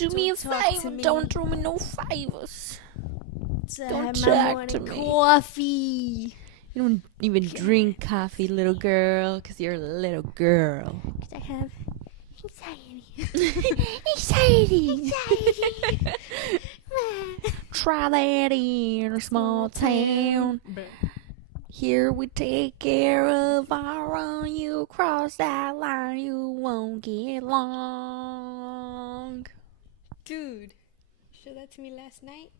Do me a favor. Don't throw me no favors. Don't talk to me. Coffee. You don't even drink coffee, little girl, because you're a little girl. I have anxiety. Exciting. Try that in a small town. Here we take care of our own. You cross that line, you won't get long. Dude, you showed that to me last night.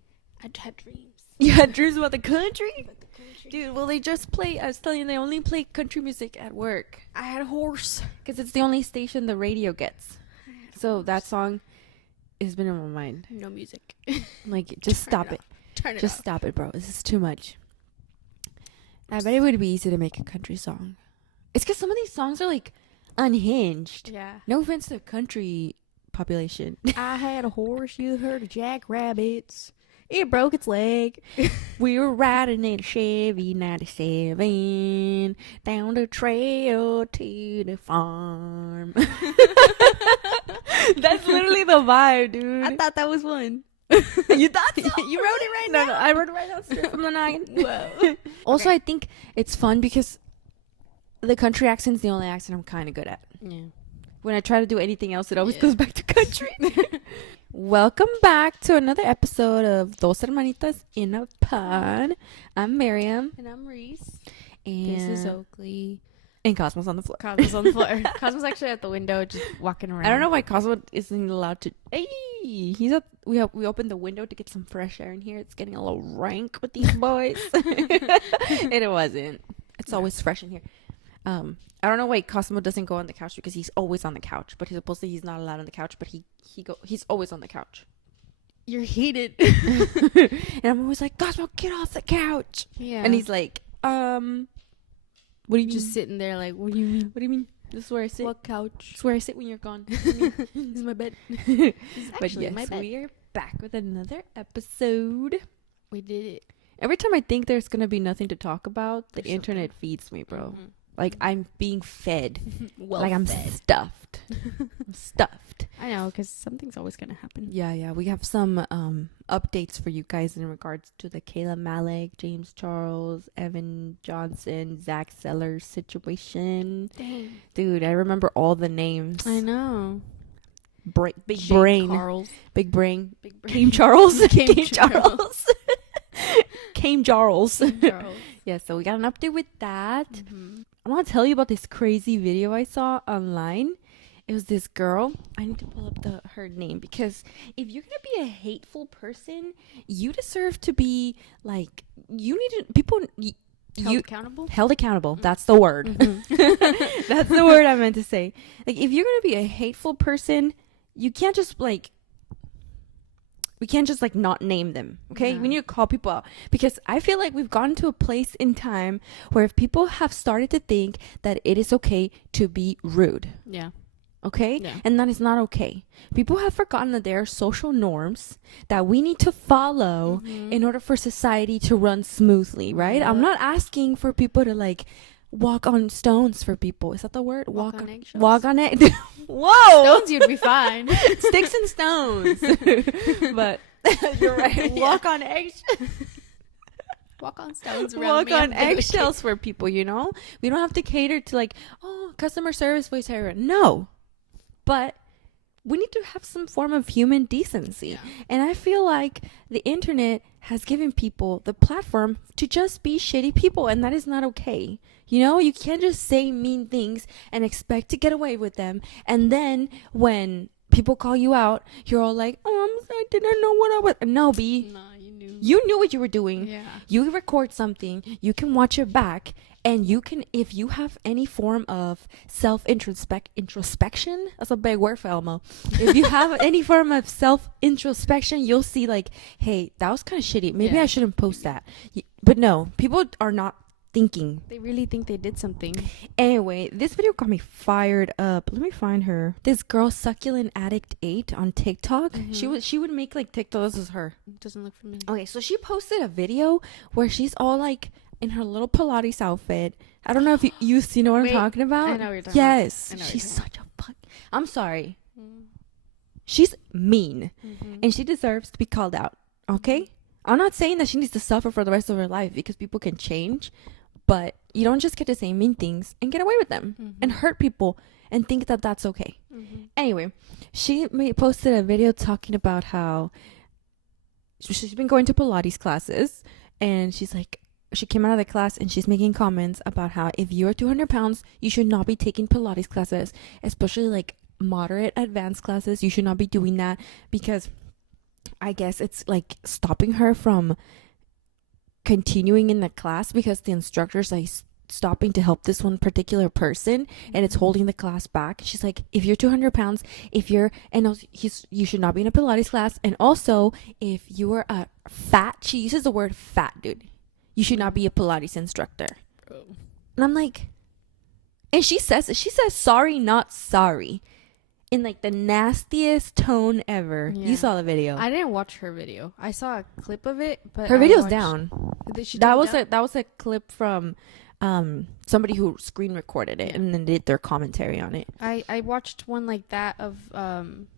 I had dreams. You had dreams about the country? Dude, well, they just play, I was telling you, they only play country music at work. I had a horse. Because it's the only station the radio gets. So that song has been in my mind. No music. Like, just stop it. Turn it Just off. stop it, bro. This is too much. I bet it would be easy to make a country song. It's because some of these songs are, like, unhinged. Yeah. No offense to the country population. I had a horse. You heard of jackrabbits. It broke its leg. We were riding in a Chevy 97 down the trail to the farm. That's literally the vibe, dude. I thought that was one. You thought so? You wrote it right now? No, I wrote it right now straight from the noggin. Whoa. Also, Okay. I think it's fun because the country accent's the only accent I'm kind of good at. Yeah. When I try to do anything else, it always Yeah. goes back to country. Welcome back to another episode of Dos Hermanitas in a Pod. I'm Miriam. And I'm Reese. And This is Oakley. And Cosmo's on the floor. Cosmo's on the floor. Cosmo's actually at the window just walking around. I don't know why Cosmo isn't allowed to. Hey, he's up. We opened the window to get some fresh air in here. It's getting a little rank with these boys. And it wasn't. It's always fresh in here. I don't know why Cosmo doesn't go on the couch because he's always on the couch, but he's not allowed on the couch, but he's always on the couch. You're heated. And I'm always like, Cosmo, get off the couch. Yeah. And he's like, what do you mean? just sitting there like, what do you mean? What do you mean? This is where I sit. What couch? This is where I sit when you're gone. This is my bed. But actually yes, my bed. we are back with another episode. We did it. Every time I think there's gonna be nothing to talk about, the There's internet feeds me, bro. Mhm. Like I'm being fed. Well like I'm fed. stuffed. I'm stuffed. I know, because something's always going to happen. Yeah. We have some updates for you guys in regards to the Kayla Malec, James Charles, Evan Johnson, Zach Sellers situation. Dang. Dude, I remember all the names. I know. Big Jake brain. Carls. Big brain. Big brain. Came Charles. Came Came Charles. Came Charles. Charles. Yeah, so we got an update with that. Mhm. I want to tell you about this crazy video I saw online. It was this girl. I need to pull up her name because if you're going to be a hateful person, you deserve to be like, you need to, people, Held accountable? held accountable. That's the word. Mhm. That's the word I meant to say. Like, if you're going to be a hateful person, you can't just like, we can't just like not name them, okay? No. We need to call people out because I feel like we've gotten to a place in time where if people have started to think that it is okay to be rude, Yeah. okay? Yeah. And that is not okay. People have forgotten that there are social norms that we need to follow Mhm. in order for society to run smoothly, right? I'm Yeah. not asking for people to like walk on stones for people. Is that the word? Walk on eggshells. Walk on it. Whoa! Stones, you'd be fine. Sticks and stones. But you're right. Walk on eggshells. Walk on stones around Walk me. on I'm good with eggshells for people, you know? We don't have to cater to like, oh, customer service voice area. No. But we need to have some form of human decency. Yeah. And I feel like the internet has given people the platform to just be shitty people, and that is not okay. You know, you can't just say mean things and expect to get away with them. And then when people call you out, you're all like, oh, I'm sorry, I didn't know what I was. No, B. Nah, you knew. You knew what you were doing. Yeah. You record something, you can watch it back, and you can, if you have any form of introspection, that's a big word for Elmo. If you have any form of self-introspection, you'll see like, hey, that was kind of shitty. Maybe Yeah. I shouldn't post that. But no, people are not thinking. They really think they did something. Anyway, this video got me fired up. Let me find her. This girl, Succulent Addict 8 on TikTok. Mhm. She would make like TikTok. This is her. It doesn't look familiar. Okay, so she posted a video where she's all like in her little Pilates outfit. I don't know if you know what Wait, I'm talking about. I know what you're talking yes, about. I know what she's you're such a fuck. I'm sorry. Mm. She's mean, Mm-hmm. and she deserves to be called out. Okay, I'm not saying that she needs to suffer for the rest of her life, because people can change, but you don't just get to say mean things and get away with them and hurt people and think that that's okay. Anyway, she posted a video talking about how she's been going to Pilates classes, and she's like, she came out of the class and she's making comments about how if you're 200 pounds, you should not be taking Pilates classes, especially like moderate advanced classes. You should not be doing that, because I guess it's like stopping her from continuing in the class, because the instructor's like stopping to help this one particular person, and it's holding the class back. She's like, if you're 200 pounds, you should not be in a Pilates class, and also if you are a fat, she uses the word fat, dude, you should not be a Pilates instructor. And I'm like, and she says sorry, not sorry, in like the nastiest tone ever. You saw the video. I didn't watch her video. I saw a clip of it, but her video's down. That was a clip from somebody who screen recorded it and then did their commentary on it. I watched one like that of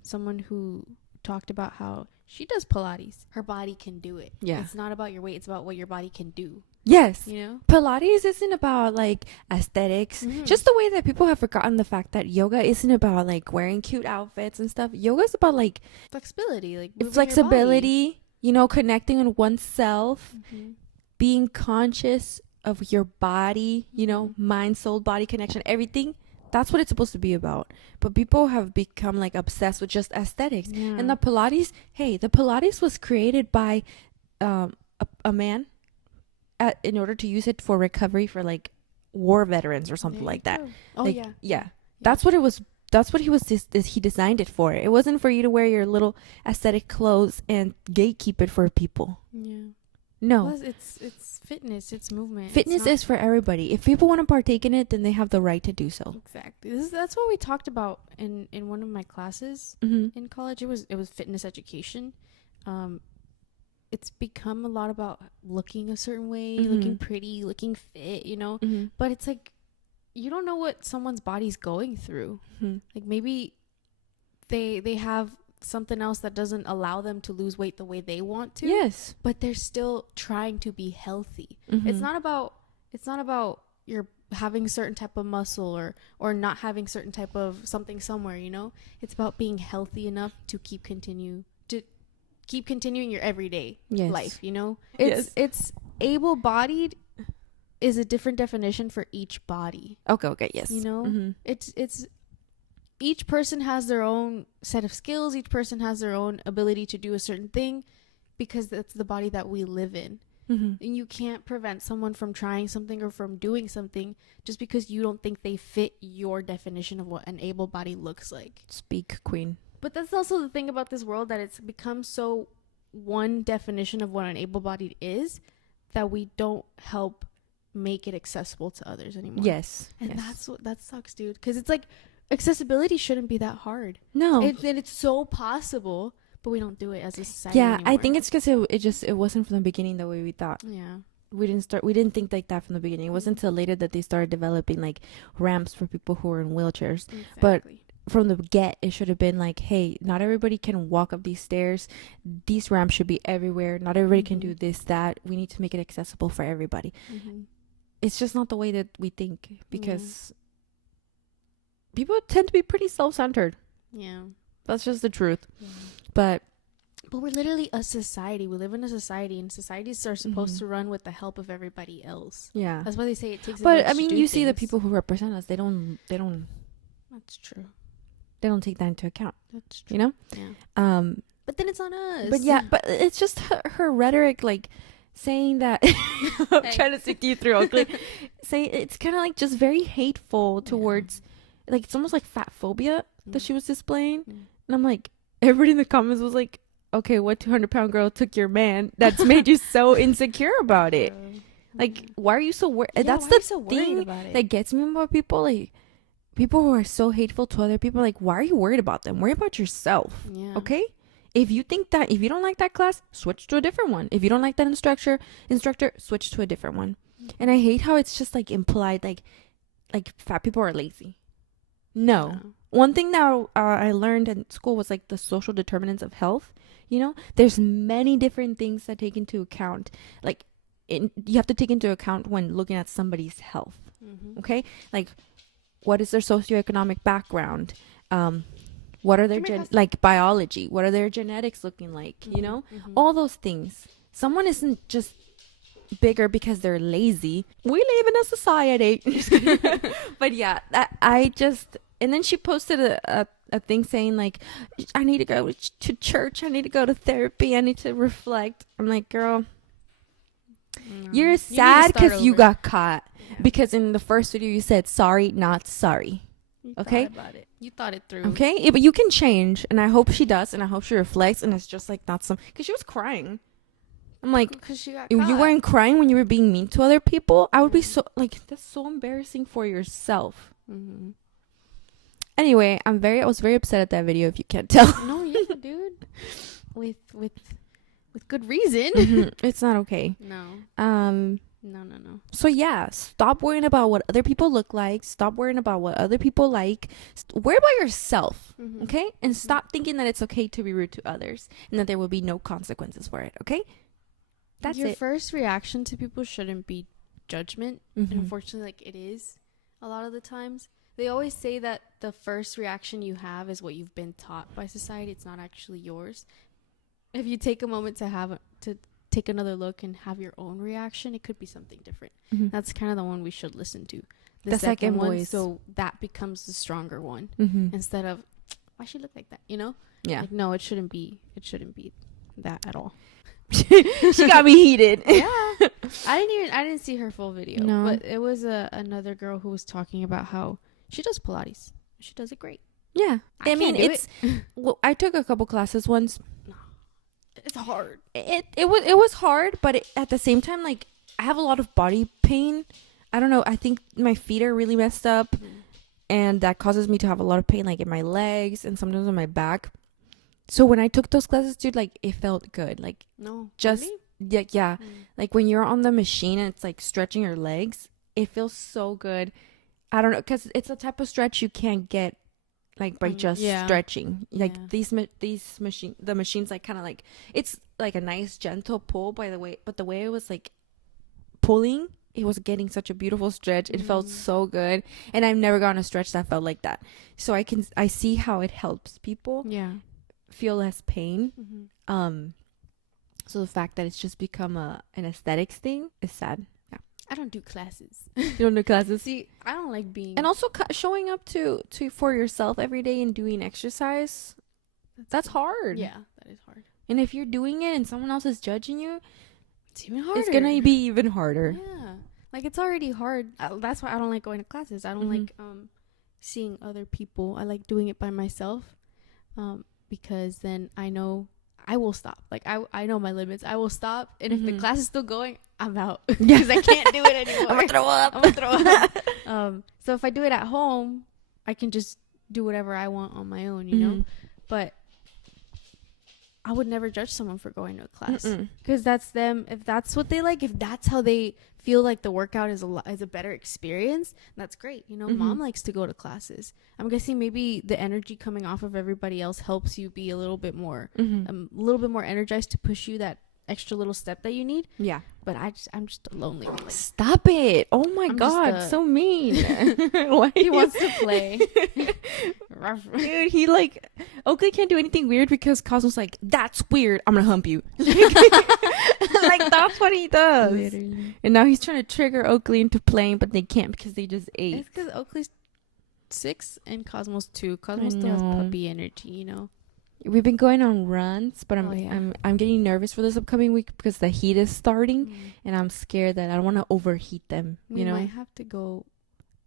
someone who talked about how she does Pilates. Her body can do it. Yeah. It's not about your weight. It's about what your body can do. Yes. You know? Pilates isn't about like aesthetics. Just the way that people have forgotten the fact that yoga isn't about like wearing cute outfits and stuff. Yoga is about like flexibility, like flexibility, you know, connecting with oneself, being conscious of your body, you know, mind, soul, body connection, everything. That's what it's supposed to be about. But people have become like obsessed with just aesthetics. Yeah. And the Pilates was created by a man in order to use it for recovery for like war veterans or something like that. Oh, like, yeah. That's what it was. That's what he designed it for. It wasn't for you to wear your little aesthetic clothes and gatekeep it for people. Yeah. No. Plus, it's fitness. It's movement. Fitness is for everybody. If people want to partake in it, then they have the right to do so. Exactly. That's what we talked about in one of my classes in college. It was fitness education. It's become a lot about looking a certain way, looking pretty, looking fit, you know. But it's like, you don't know what someone's body's going through. Like maybe they have something else that doesn't allow them to lose weight the way they want to. Yes. But they're still trying to be healthy. It's not about you're having certain type of muscle or not having certain type of something somewhere, you know? It's about being healthy enough to keep continuing your everyday life, you know? It's able-bodied is a different definition for each body. Okay, yes. You know? It's each person has their own set of skills. Each person has their own ability to do a certain thing, because that's the body that we live in. And you can't prevent someone from trying something or from doing something just because you don't think they fit your definition of what an able body looks like. Speak, queen. But that's also the thing about this world, that it's become so one definition of what an able-bodied is that we don't help make it accessible to others anymore. Yes. And that sucks, dude. Because it's like, accessibility shouldn't be that hard. No. And it's so possible, but we don't do it as a society anymore. I think it's because it wasn't from the beginning the way we thought. Yeah. We didn't think like that from the beginning. It wasn't until later that they started developing like ramps for people who are in wheelchairs. Exactly. But from the get, it should have been like, hey, not everybody can walk up these stairs. These ramps should be everywhere. Not everybody can do this, that. We need to make it accessible for everybody. It's just not the way that we think, because people tend to be pretty self-centered. Yeah. That's just the truth. Yeah. But we're literally a society. We live in a society, and societies are supposed to run with the help of everybody else. Yeah. That's why they say it takes a village. But I mean, you see the people who represent us, they don't That's true. They don't take that into account. That's true. You know? Yeah. But then it's on us. But it's just her rhetoric, like saying that I'm trying to stick you through Oakley. Say it's kind of like just very hateful towards, like, it's almost like fat phobia that she was displaying. And I'm like, everybody in the comments was like, okay, what 200-pound girl took your man that's made you so insecure about it? Like, why are you so worried? That's the thing that gets me about people. Like, people who are so hateful to other people, like, why are you worried about them? Worry about yourself. Yeah. Okay? If you don't like that class, switch to a different one. If you don't like that instructor, switch to a different one. And I hate how it's just like implied, like fat people are lazy. No. one thing that I learned in school was like the social determinants of health. There's many different things that take into account. Like, you have to take into account when looking at somebody's health. Okay, like what is their socioeconomic background? What are their like biology? What are their genetics looking like? All those things. Someone isn't just bigger because they're lazy. We live in a society. But yeah, and then she posted a thing saying like, I need to go to church. I need to go to therapy. I need to reflect. I'm like, girl, you're sad because you got caught. Yeah. Because in the first video you said sorry, not sorry. Okay? About it. You thought it through. Okay? Yeah, but you can change, and I hope she does, and I hope she reflects, and it's just like not some, because she was crying. I'm like, because she got you weren't crying when you were being mean to other people. I would be so like, that's so embarrassing for yourself. Anyway, I was very upset at that video. If you can't tell. No, yeah, dude. With good reason. It's not okay. No. No. So yeah, stop worrying about what other people look like. Stop worrying about what other people like. Worry about yourself, okay? And stop thinking that it's okay to be rude to others and that there will be no consequences for it, okay? That's Your it. first reaction to people shouldn't be judgment. And unfortunately, like, it is a lot of the times. They always say that the first reaction you have is what you've been taught by society. It's not actually yours. If you take a moment to take another look and have your own reaction, it could be something different. That's kind of the one we should listen to. The second one, voice. So that becomes the stronger one instead of, why she look like that? Yeah. Like, no, it shouldn't be that at all. She got me heated. Yeah. I didn't see her full video. No. But it was another girl who was talking about how she does Pilates. She does it great. Yeah. I mean, well, I took a couple classes once. It's hard. It was hard, but at the same time, like, I have a lot of body pain. I don't know. I think my feet are really messed up, and that causes me to have a lot of pain, like in my legs and sometimes on my back. So when I took those classes, dude, like, it felt good. Like, just yeah. Like when you're on the machine and it's like stretching your legs, it feels so good. I don't know, because it's a type of stretch you can't get like by just stretching. Like the machines like kind of like, it's like a nice gentle pull by the way, but the way it was like pulling, it was getting such a beautiful stretch. It felt so good, and I've never gotten a stretch that felt like that. So I see how it helps people feel less pain. So the fact that it's just become an aesthetics thing is sad. I don't do classes. You don't do classes? See, I don't like being... And also showing up to for yourself every day and doing exercise, that's hard. Yeah, that is hard. And if you're doing it and someone else is judging you, it's even harder. It's going to be even harder. Yeah. Like, it's already hard. That's why I don't like going to classes. I don't like seeing other people. I like doing it by myself because then I know I will stop. Like, I know my limits. I will stop. And if the class is still going, I'm out because I can't do it anymore. I'm gonna throw up. So if I do it at home, I can just do whatever I want on my own, you know. But I would never judge someone for going to a class because that's them. If that's what they like, if that's how they feel like the workout is a better experience, that's great. You know, Mom likes to go to classes. I'm guessing maybe the energy coming off of everybody else helps you be a little bit more energized to push you that extra little step that you need. Yeah. But I'm just a lonely one. Stop it. Oh my God. So mean. Why he wants to play. Dude, he like, Oakley can't do anything weird because Cosmo's like, that's weird. I'm going to hump you. Like, that's what he does. Literally. And now he's trying to trigger Oakley into playing, but they can't because they just ate. It's because Oakley's 6 and Cosmo's 2. Cosmo still has puppy energy, you know. We've been going on runs, but I'm getting nervous for this upcoming week because the heat is starting, and I'm scared that I don't want to overheat them. You know, might have to go.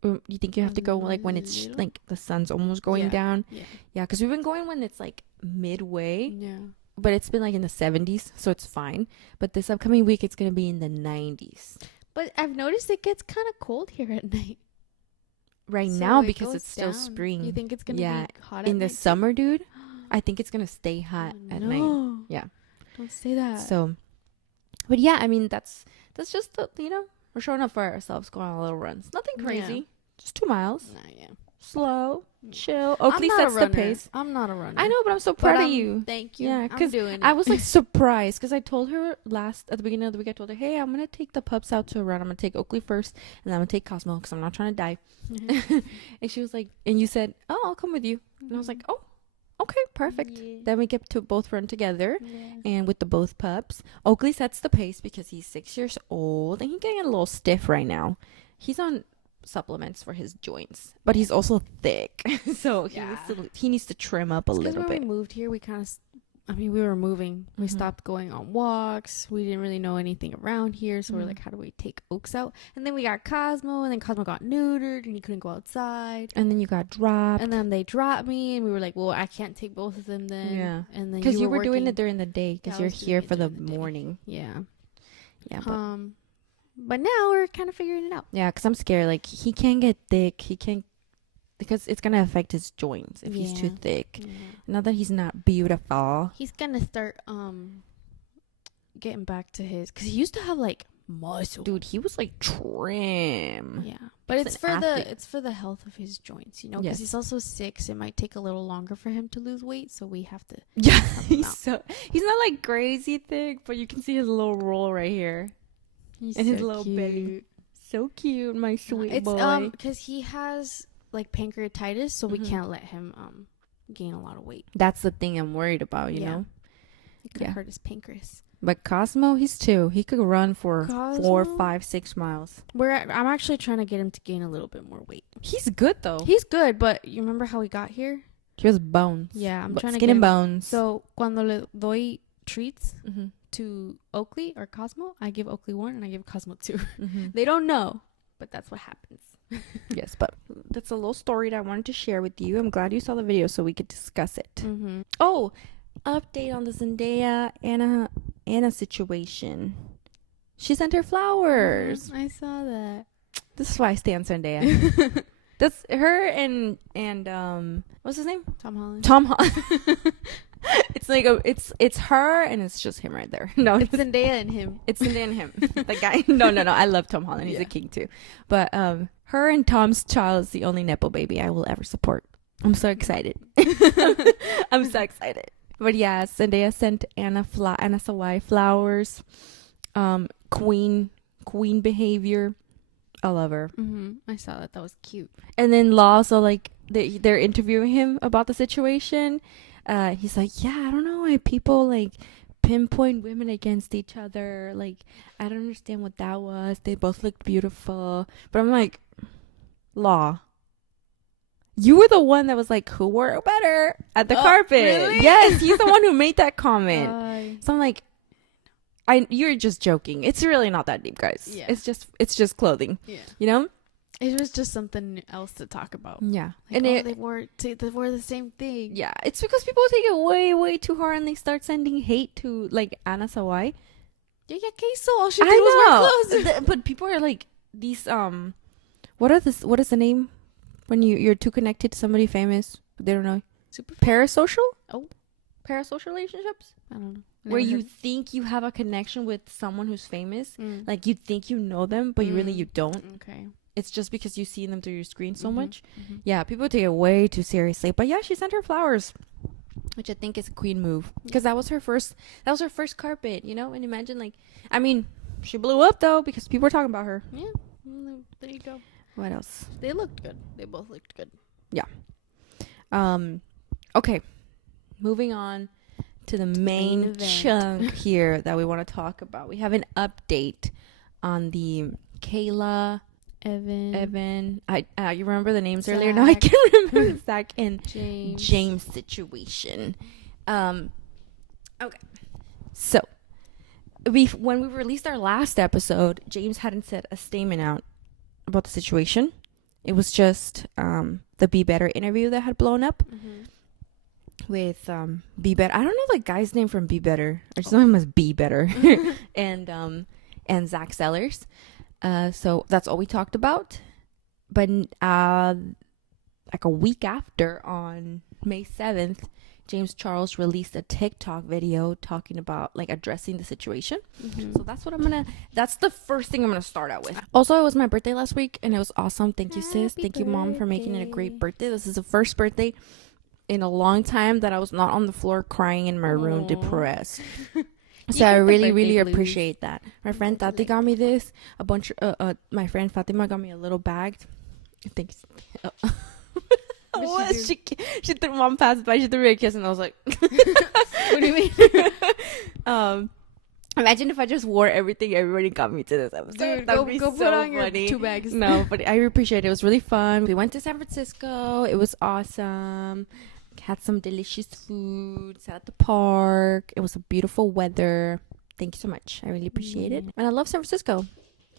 You think you have to go like when it's like the sun's almost going down? Yeah, because we've been going when it's like midway. Yeah, but it's been like in the 70s, so it's fine. But this upcoming week, it's gonna be in the 90s. But I've noticed it gets kind of cold here at night. Right now, because it's still spring. You think it's gonna be hot at in the summer, dude? I think it's gonna stay hot at night. Yeah, don't say that. So, but yeah, I mean that's just the, you know, we're showing up for ourselves, going on little runs. Nothing crazy, just 2 miles. Nah, yeah, slow. chill. Oakley I'm not sets a the runner. pace. I'm not a runner. I know, but I'm so But proud of you. Thank you. Yeah, I'm because doing it. I was like surprised because I told her at the beginning of the week, I told her, hey, I'm gonna take the pups out to a run. I'm gonna take Oakley first, and then I'm gonna take Cosmo because I'm not trying to die. And she was like, and you said, oh, I'll come with you. And I was like, oh, okay, perfect. Yeah. Then we get to both run together. Yeah. And with the both pups, Oakley sets the pace because he's 6 years old and he's getting a little stiff right now. He's on supplements for his joints, but he's also thick, so he needs to trim up a little bit. When we moved here, we kind of, we were moving. We stopped going on walks. We didn't really know anything around here, so we're like, how do we take Oaks out? And then we got Cosmo, and then Cosmo got neutered, and he couldn't go outside. And then you got dropped. And then they dropped me, and we were like, well, I can't take both of them then. Yeah. And then because you were doing it during the day because you're here for the day. morning. Yeah. Yeah. But now we're kind of figuring it out. Yeah, because I'm scared. Like, he can't get thick. He can't, because it's going to affect his joints if he's too thick. Yeah. Not that he's not beautiful. He's going to start getting back to his, because he used to have like muscle. Dude, he was like trim. Yeah. But He's it's an athlete. it's for the health of his joints, you know, because he's also 6. It might take a little longer for him to lose weight, so we have to. Yeah, he's not like crazy thick, but you can see his little roll right here. He's and so his little cute. belly. So cute, my sweet boy. It's because he has like pancreatitis, so we Mhm. can't let him gain a lot of weight. That's the thing I'm worried about, you know? It could hurt his pancreas. But Cosmo, he's 2. He could run for Cosmo? 4, 5, 6 miles. I'm actually trying to get him to gain a little bit more weight. He's good, though. He's good, but you remember how he got here? He has bones. Yeah, I'm trying to skin get and him. bones. So, cuando le doy treats Mm-hmm. to Oakley or Cosmo, I give Oakley 1 and I give Cosmo 2. Mm-hmm. They don't know, but that's what happens. Yes, but that's a little story that I wanted to share with you. I'm glad you saw the video so we could discuss it. Mm-hmm. Oh, update on the Zendaya Anna situation. She sent her flowers. I saw that. This is why I stay on Zendaya. That's her and what's his name? Tom Holland. Tom Holland. It's like it's her and it's just him right there. No, It's Zendaya and him. it's Zendaya and him. The guy. No. I love Tom Holland. He's a king too. But her and Tom's child is the only nepo baby I will ever support. I'm so excited. I'm so excited. But yeah, Zendaya sent Anna Sawai flowers. Queen behavior. I love her. Mm-hmm. I saw that. That was cute. And then Law also like they're interviewing him about the situation. He's like, yeah, I don't know why people like pinpoint women against each other. Like, I don't understand what that was. They both looked beautiful. But I'm like, Law, you were the one that was like, who wore it better at the carpet? Really? Yes, he's the one who made that comment. So I'm like, you're just joking. It's really not that deep, guys. Yeah. It's just clothing. Yeah. You know? It was just something else to talk about. Yeah. Like, And they wore the same thing. yeah, it's because people take it way, way too hard and they start sending hate to like Anna Sawai. Yeah, queso. All she did was wear clothes. But people are like these what is the name when you're too connected to somebody famous but they don't know? Super Parasocial? Oh. Parasocial relationships? I don't know. Where you think you have a connection with someone who's famous. Mm. Like you think you know them, but you don't. Okay. It's just because you see them through your screen so Mhm. much. Mhm. Yeah, people take it way too seriously. But yeah, she sent her flowers, which I think is a queen move because that was her first carpet, you know. And imagine like, I mean, she blew up though because people were talking about her. Yeah. There you go. What else? They looked good. They both looked good. Okay, moving on to the main event. chunk here that we want to talk about. We have an update on the Kayla, Evan. You remember the names earlier? No, I Zach. can't remember Zach and James. James situation. Okay. So, when we released our last episode, James hadn't said a statement out about the situation. It was just the Be Better interview that had blown up with Be Better. I don't know the guy's name from Be Better. I just know him as Be Better. and Zach Sellers. So that's all we talked about. But like a week after, on May 7th, James Charles released a TikTok video talking about like addressing the situation. So that's the first thing I'm gonna start out with. Also, it was my birthday last week and it was awesome. Thank you, sis. Thank you, Mom, for making it a great birthday. This is the first birthday in a long time that I was not on the floor crying in my room, depressed. So I really appreciate that. My friend Tati got me this. My friend Fatima got me a little bag. Thanks. She threw Mom passed by. She threw me a kiss, and I was like, "What do you mean?" Imagine if I just wore everything everybody got me to this episode. Dude, that would be go so put on funny. your 2 bags. No, but I appreciate it. It was really fun. We went to San Francisco. It was awesome. Had some delicious food. Sat at the park. It was a beautiful weather. Thank you so much. I really appreciate it. And I love San Francisco.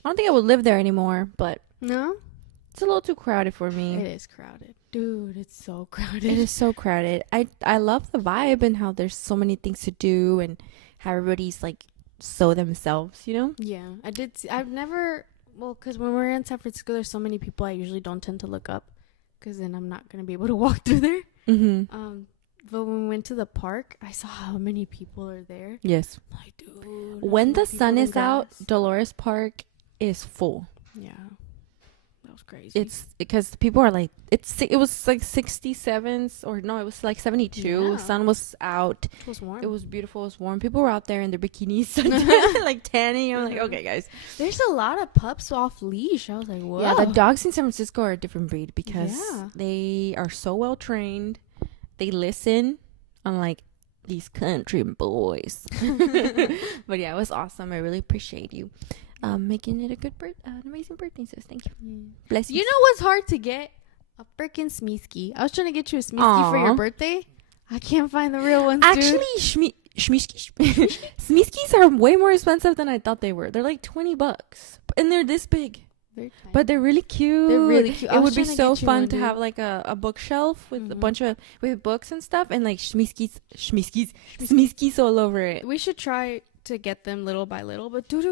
I don't think I would live there anymore, but No? it's a little too crowded for me. It is crowded. Dude, it's so crowded. It is so crowded. I love the vibe and how there's so many things to do and how everybody's like so themselves, you know? Yeah, I did. I've never, because when we're in San Francisco, there's so many people I usually don't tend to look up because then I'm not going to be able to walk through there. But when we went to the park, I saw how many people are there. Yes. I'm like, dude. When the sun is out, Dolores Park is full. Yeah. That was crazy. It's because people are like, it was like 67s or no, it was like 72. Yeah. Sun was out. It was warm. It was beautiful. It was warm. People were out there in their bikinis, like tanning. I'm like, okay, guys. There's a lot of pups off leash. I was like, whoa. Yeah, the dogs in San Francisco are a different breed because Yeah. they are so well trained. They listen, unlike these country boys. But yeah, it was awesome. I really appreciate you making it an amazing birthday, sis. Thank you. Bless you. You know what's hard to get? A freaking Smeeski. I was trying to get you a Smeeski for your birthday. I can't find the real ones, Actually, Smeeskis are way more expensive than I thought they were. They're like $20, and they're this big. But they're really cute. They're really cute. It would be so fun to have like a bookshelf with a bunch of with books and stuff and like Smeeskis all over it. We should try to get them little by little, but dude,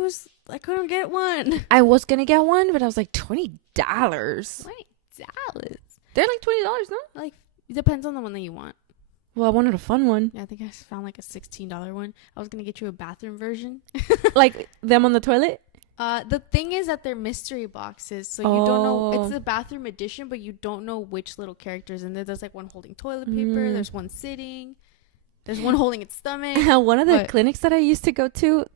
I couldn't get one. I was gonna get one, but I was like $20. $20. They're like $20, no? Like, it depends on the one that you want. Well, I wanted a fun one. Yeah, I think I found like a $16 one. I was gonna get you a bathroom version. Like them on the toilet? The thing is that they're mystery boxes, so you don't know. It's the bathroom edition, but you don't know which little characters in there. There's like one holding toilet paper. There's one sitting. There's one holding its stomach. One of the clinics that I used to go to,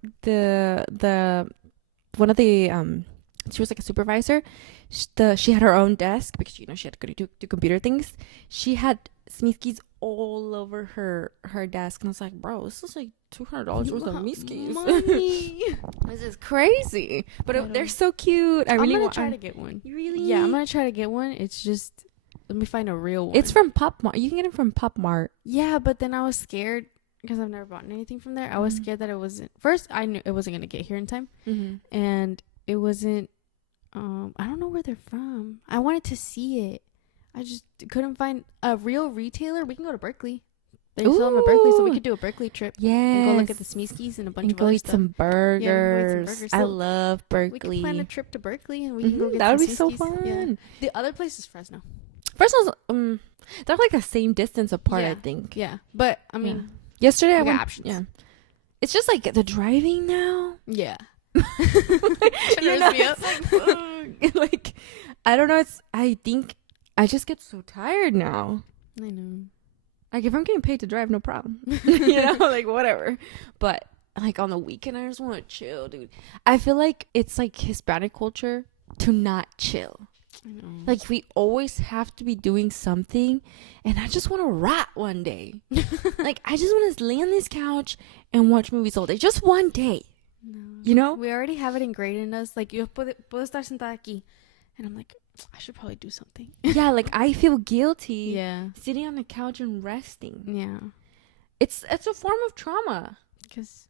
one of the she was like a supervisor. She had her own desk because she had to do computer things. She had Smeeskies all over her desk, and I was like, bro, this is like $200 worth of Smeeskies. This is crazy, but they're so cute. I'm gonna try to get one. You really? Yeah, I'm gonna try to get one. It's just, let me find a real one. It's from Pop Mart. You can get it from Pop Mart. Yeah, but then I was scared because I've never bought anything from there. I was scared that it wasn't. First, I knew it wasn't gonna get here in time, and it wasn't. I don't know where they're from. I wanted to see it. I just couldn't find a real retailer. We can go to Berkeley. They sell them at Berkeley, so we could do a Berkeley trip. Yeah, and go look at the Smeeskies and a bunch of other eat stuff. some burgers. Yeah, go eat some burgers. I So love Berkeley. We can plan a trip to Berkeley and we can go get that would some be so Smeeskies. fun. Yeah. The other place is Fresno. Fresno's they're like the same distance apart, Yeah. I think. Yeah, but I mean, yesterday I we got went. options. Yeah, it's just like the driving now. Yeah. You know, it's like I don't know. I think I just get so tired now. I know. Like if I'm getting paid to drive, no problem. You know, like whatever. But like on the weekend, I just want to chill, dude. I feel like it's like Hispanic culture to not chill. I know. Like we always have to be doing something, and I just want to rot one day. Like I just want to lay on this couch and watch movies all day, just one day. No. You know, we already have it ingrained in us. Like, yo puedo estar sentada aquí, and I'm like, I should probably do something. Yeah, like I feel guilty. Yeah, sitting on the couch and resting. Yeah, it's a form of trauma. Because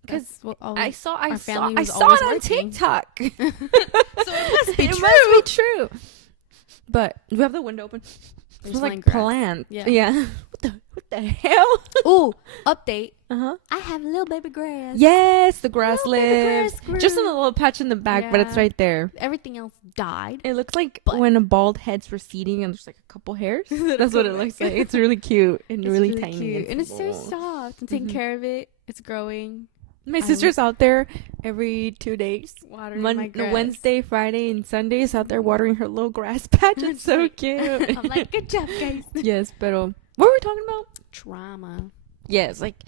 I saw it on working. TikTok. So it must be true. But we have the window open. They're It's like smelling grass. plant. Yeah. Yeah. What what the hell? Ooh, update. Uh-huh. I have little baby grass. Yes, the grass Little baby lives. grass Just in grew. a little patch in the back, but it's Yeah. right there. Everything else died. It looks like But- when a bald head's receding and there's like a couple hairs. That's what it looks like. It's really cute and It's really tiny. cute. And it's so small. soft. I'm taking Mhm. care of it. It's growing. My sister's out there every 2 days. Watering my grass. Wednesday, Friday, and Sundays out there watering her little grass patch. It's so like- cute. I'm like, good job, guys. Yes, but what were we talking about? Trauma. Yes, like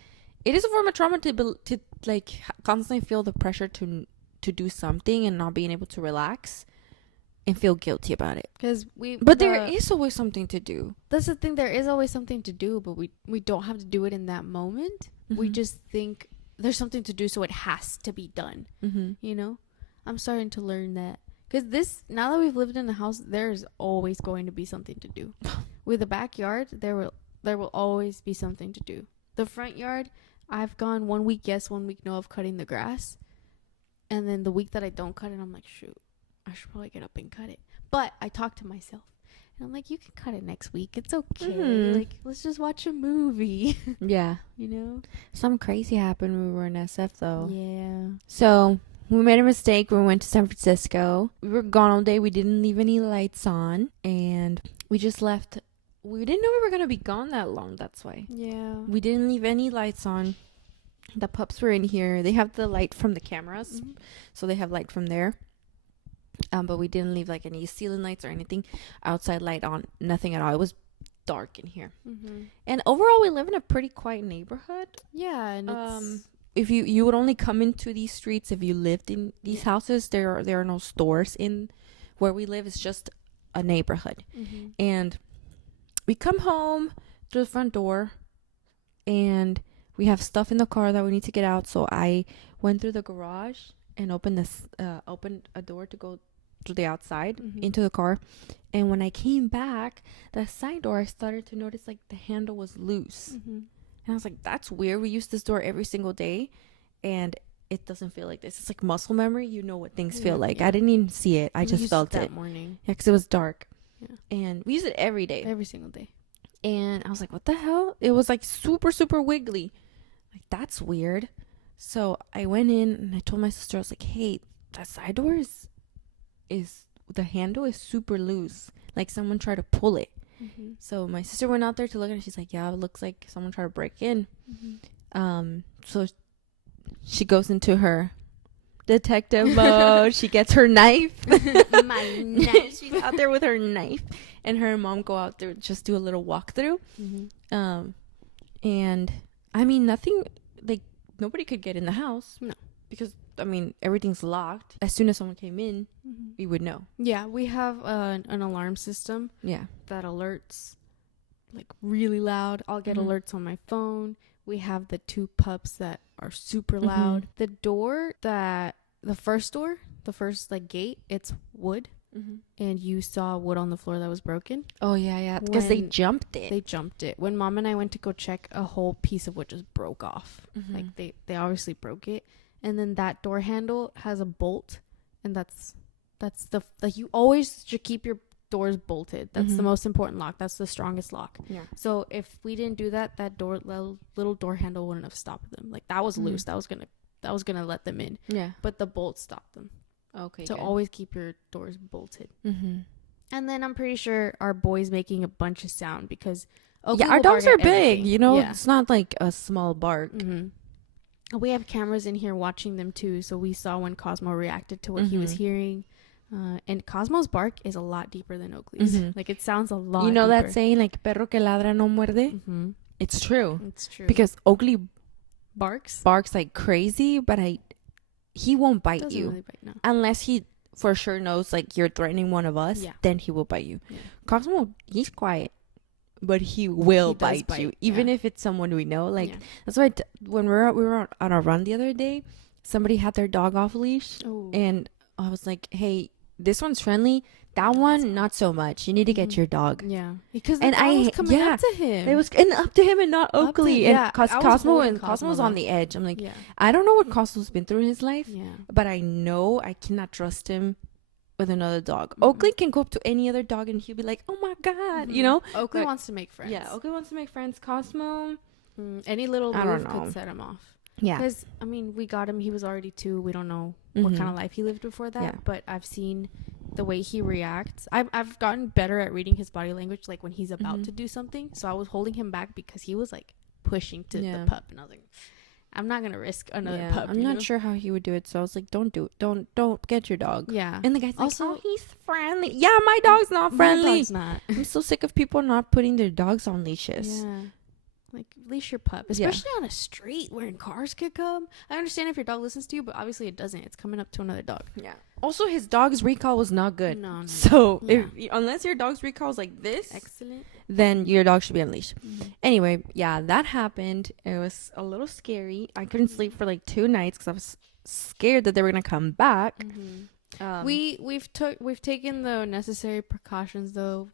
it is a form of trauma to like constantly feel the pressure to do something and not being able to relax and feel guilty about it. Because There is always something to do. That's the thing. There is always something to do, but we don't have to do it in that moment. We Mhm. just think there's something to do, so it has to be done. Mm-hmm. You know, I'm starting to learn that because now that we've lived in the house, there's always going to be something to do. With the backyard, there will always be something to do. The front yard, I've gone 1 week yes, 1 week no of cutting the grass, and then the week that I don't cut it, I'm like, shoot, I should probably get up and cut it. But I talk to myself. And I'm like, you can cut it next week. It's okay. Mhm. Like, let's just watch a movie. Yeah. You know? Something crazy happened when we were in SF though. Yeah. So we made a mistake when we went to San Francisco. We were gone all day. We didn't leave any lights on. And we just left. We didn't know we were going to be gone that long. That's why. Yeah. We didn't leave any lights on. The pups were in here. They have the light from the cameras. Mhm. So they have light from there. But we didn't leave like any ceiling lights or anything. Outside light on. Nothing at all. It was dark in here. Mm-hmm. And overall, we live in a pretty quiet neighborhood. Yeah, and it's... If you would only come into these streets if you lived in these houses. There are no stores in where we live. It's just a neighborhood. Mm-hmm. And we come home through the front door, and we have stuff in the car that we need to get out. So I went through the garage and opened a door to go to the outside Mhm. into the car. And when I came back, the side door, I started to notice like the handle was loose. Mm-hmm. And I was like, that's weird. We use this door every single day, and it doesn't feel like this. It's like muscle memory. You know what things feel like. Yeah. I didn't even see it. I just felt that it. morning. Yeah, because it was dark. Yeah. And we use it every day. Every single day. And I was like, what the hell? It was like super, super wiggly. Like, that's weird. So I went in and I told my sister, I was like, hey, that side door is the handle is super loose. Like someone tried to pull it. Mm-hmm. So my sister went out there to look at it. She's like, yeah, it looks like someone tried to break in. Mm-hmm. So she goes into her detective mode. She gets her knife. My knife. She's out there with her knife, and her mom go out there just do a little walkthrough. Mm-hmm. And I mean, nothing, like nobody could get in the house. No. Because I mean, everything's locked. As soon as someone came in, Mm-hmm. we would know. Yeah, we have an alarm system Yeah. that alerts like really loud. I'll get Mhm. alerts on my phone. We have the 2 pups that are super Mhm. loud. The door the first like gate, it's wood, and you saw wood on the floor that was broken. Oh yeah. Because they When jumped it. They jumped it. When Mom and I went to go check, a whole piece of wood just broke off. Mhm. Like they obviously broke it. And then that door handle has a bolt, and that's the like you always should keep your doors bolted. That's the Mhm. most important lock. That's the strongest lock. Yeah. So if we didn't do that, that little door handle wouldn't have stopped them. Like that was Mhm. loose. That was gonna let them in. Yeah. But the bolt stopped them. Okay. So always keep your doors bolted. Mm-hmm. And then I'm pretty sure our boy's making a bunch of sound because Yeah, our will dogs bark are at big. everything. You know, Yeah. it's not like a small bark. Mm-hmm. We have cameras in here watching them too, so we saw when Cosmo reacted to what he was Mhm. hearing. And Cosmo's bark is a lot deeper than Oakley's. Mhm. Like it sounds a lot. You know deeper. that saying, like perro que ladra no muerde? Mm-hmm. It's true. It's true. Because Oakley barks barks like crazy, but he won't bite doesn't you really bite. No. unless he for sure knows like you're threatening one of us. Yeah. Then he will bite you. Yeah. Cosmo, he's quiet, but he will He does bite you, bite, even yeah. if it's someone we know. Like Yeah. that's why when we were on a run the other day, somebody had their dog off leash, Oh. and I was like, hey, this one's friendly. That one, not so much. You need to get Mhm. your dog. Yeah. Because And I was I- coming yeah. up to him. It was and up to him and not Up to- Oakley. yeah, And I was Cosmo holding and Cosmo, Cosmo's on though. the edge. I'm like, yeah. I don't know what Cosmo's been through in his life, Yeah. but I know I cannot trust him with another dog. Oakley can go up to any other dog and he'll be like, oh my God, you know? Oakley wants to make friends. Yeah, Oakley wants to make friends. Cosmo, any little I don't move know. could set him off. Yeah. Because, I mean, we got him. He was already 2. We don't know what kind of life he lived before that. Yeah. But I've seen the way he reacts. I've gotten better at reading his body language, like when he's about to do something. So I was holding him back because he was like pushing to the pup. And I was like, I'm not going to risk another pup. I'm not sure how he would do it. So I was like, don't do it. Don't get your dog. Yeah. And the guy's also, like, oh, he's friendly. Yeah, my dog's not friendly. My dog's not. I'm so sick of people not putting their dogs on leashes. Yeah. Like, leash your pup, especially on a street where cars could come. I understand if your dog listens to you, but obviously it doesn't. It's coming up to another dog. Yeah. Also, his dog's recall was not good. No. So unless your dog's recall is like this, excellent, then your dog should be unleashed. Anyway, yeah, that happened. It was a little scary. I couldn't sleep for like 2 nights because I was scared that they were gonna come back. We've taken the necessary precautions though.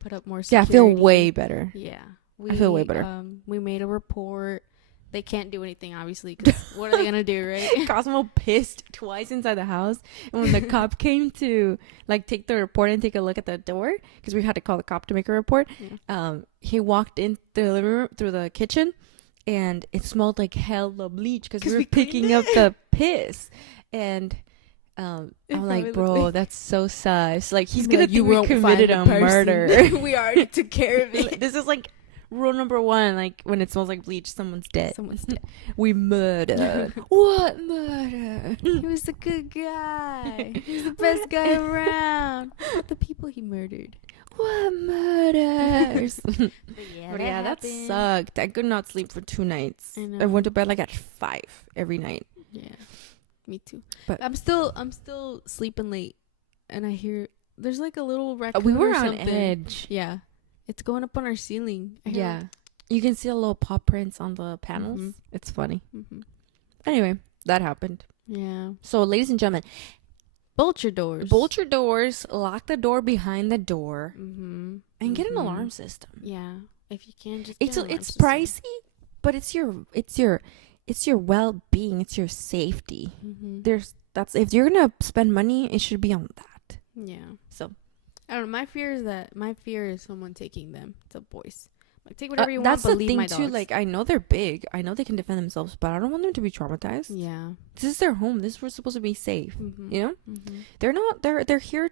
Put up more security. Yeah, I feel way better. Yeah. I feel way better. We made a report. They can't do anything, obviously, because what are they going to do, right? Cosmo pissed twice inside the house. And when the cop came to, like, take the report and take a look at the door, because we had to call the cop to make a report, he walked in through the living room, through the kitchen, and it smelled like hella bleach because we were picking up the piss. And I'm like, bro, that's so sus. Like, he's going to think we committed a murder. We already took care of it. This is like rule number 1, like when it smells like bleach, someone's dead. We murdered. What murder? He was a good guy. He's the best guy around. The people he murdered. What murders? But yeah, that happened. sucked. I could not sleep for 2 nights. I went to bed like at 5 every night. Yeah, me too. But I'm still sleeping late, and I hear there's like a little raccoon. We were or on something. edge. Yeah. It's going up on our ceiling. Yeah. You can see a little paw prints on the panels. It's funny. Anyway, that happened. Yeah. So, ladies and gentlemen, bolt your doors. Bolt your doors. Lock the door behind the door. And get an alarm system. Yeah. If you can, just it's pricey, but it's your well-being. It's your safety. If you're gonna spend money, it should be on that. Yeah. So. I don't know. My fear is someone taking them. The boys. Like, take whatever you want, but leave my dogs. That's the thing too. Like, I know they're big. I know they can defend themselves, but I don't want them to be traumatized. Yeah. This is their home. This is supposed to be safe. You know. They're not. They're here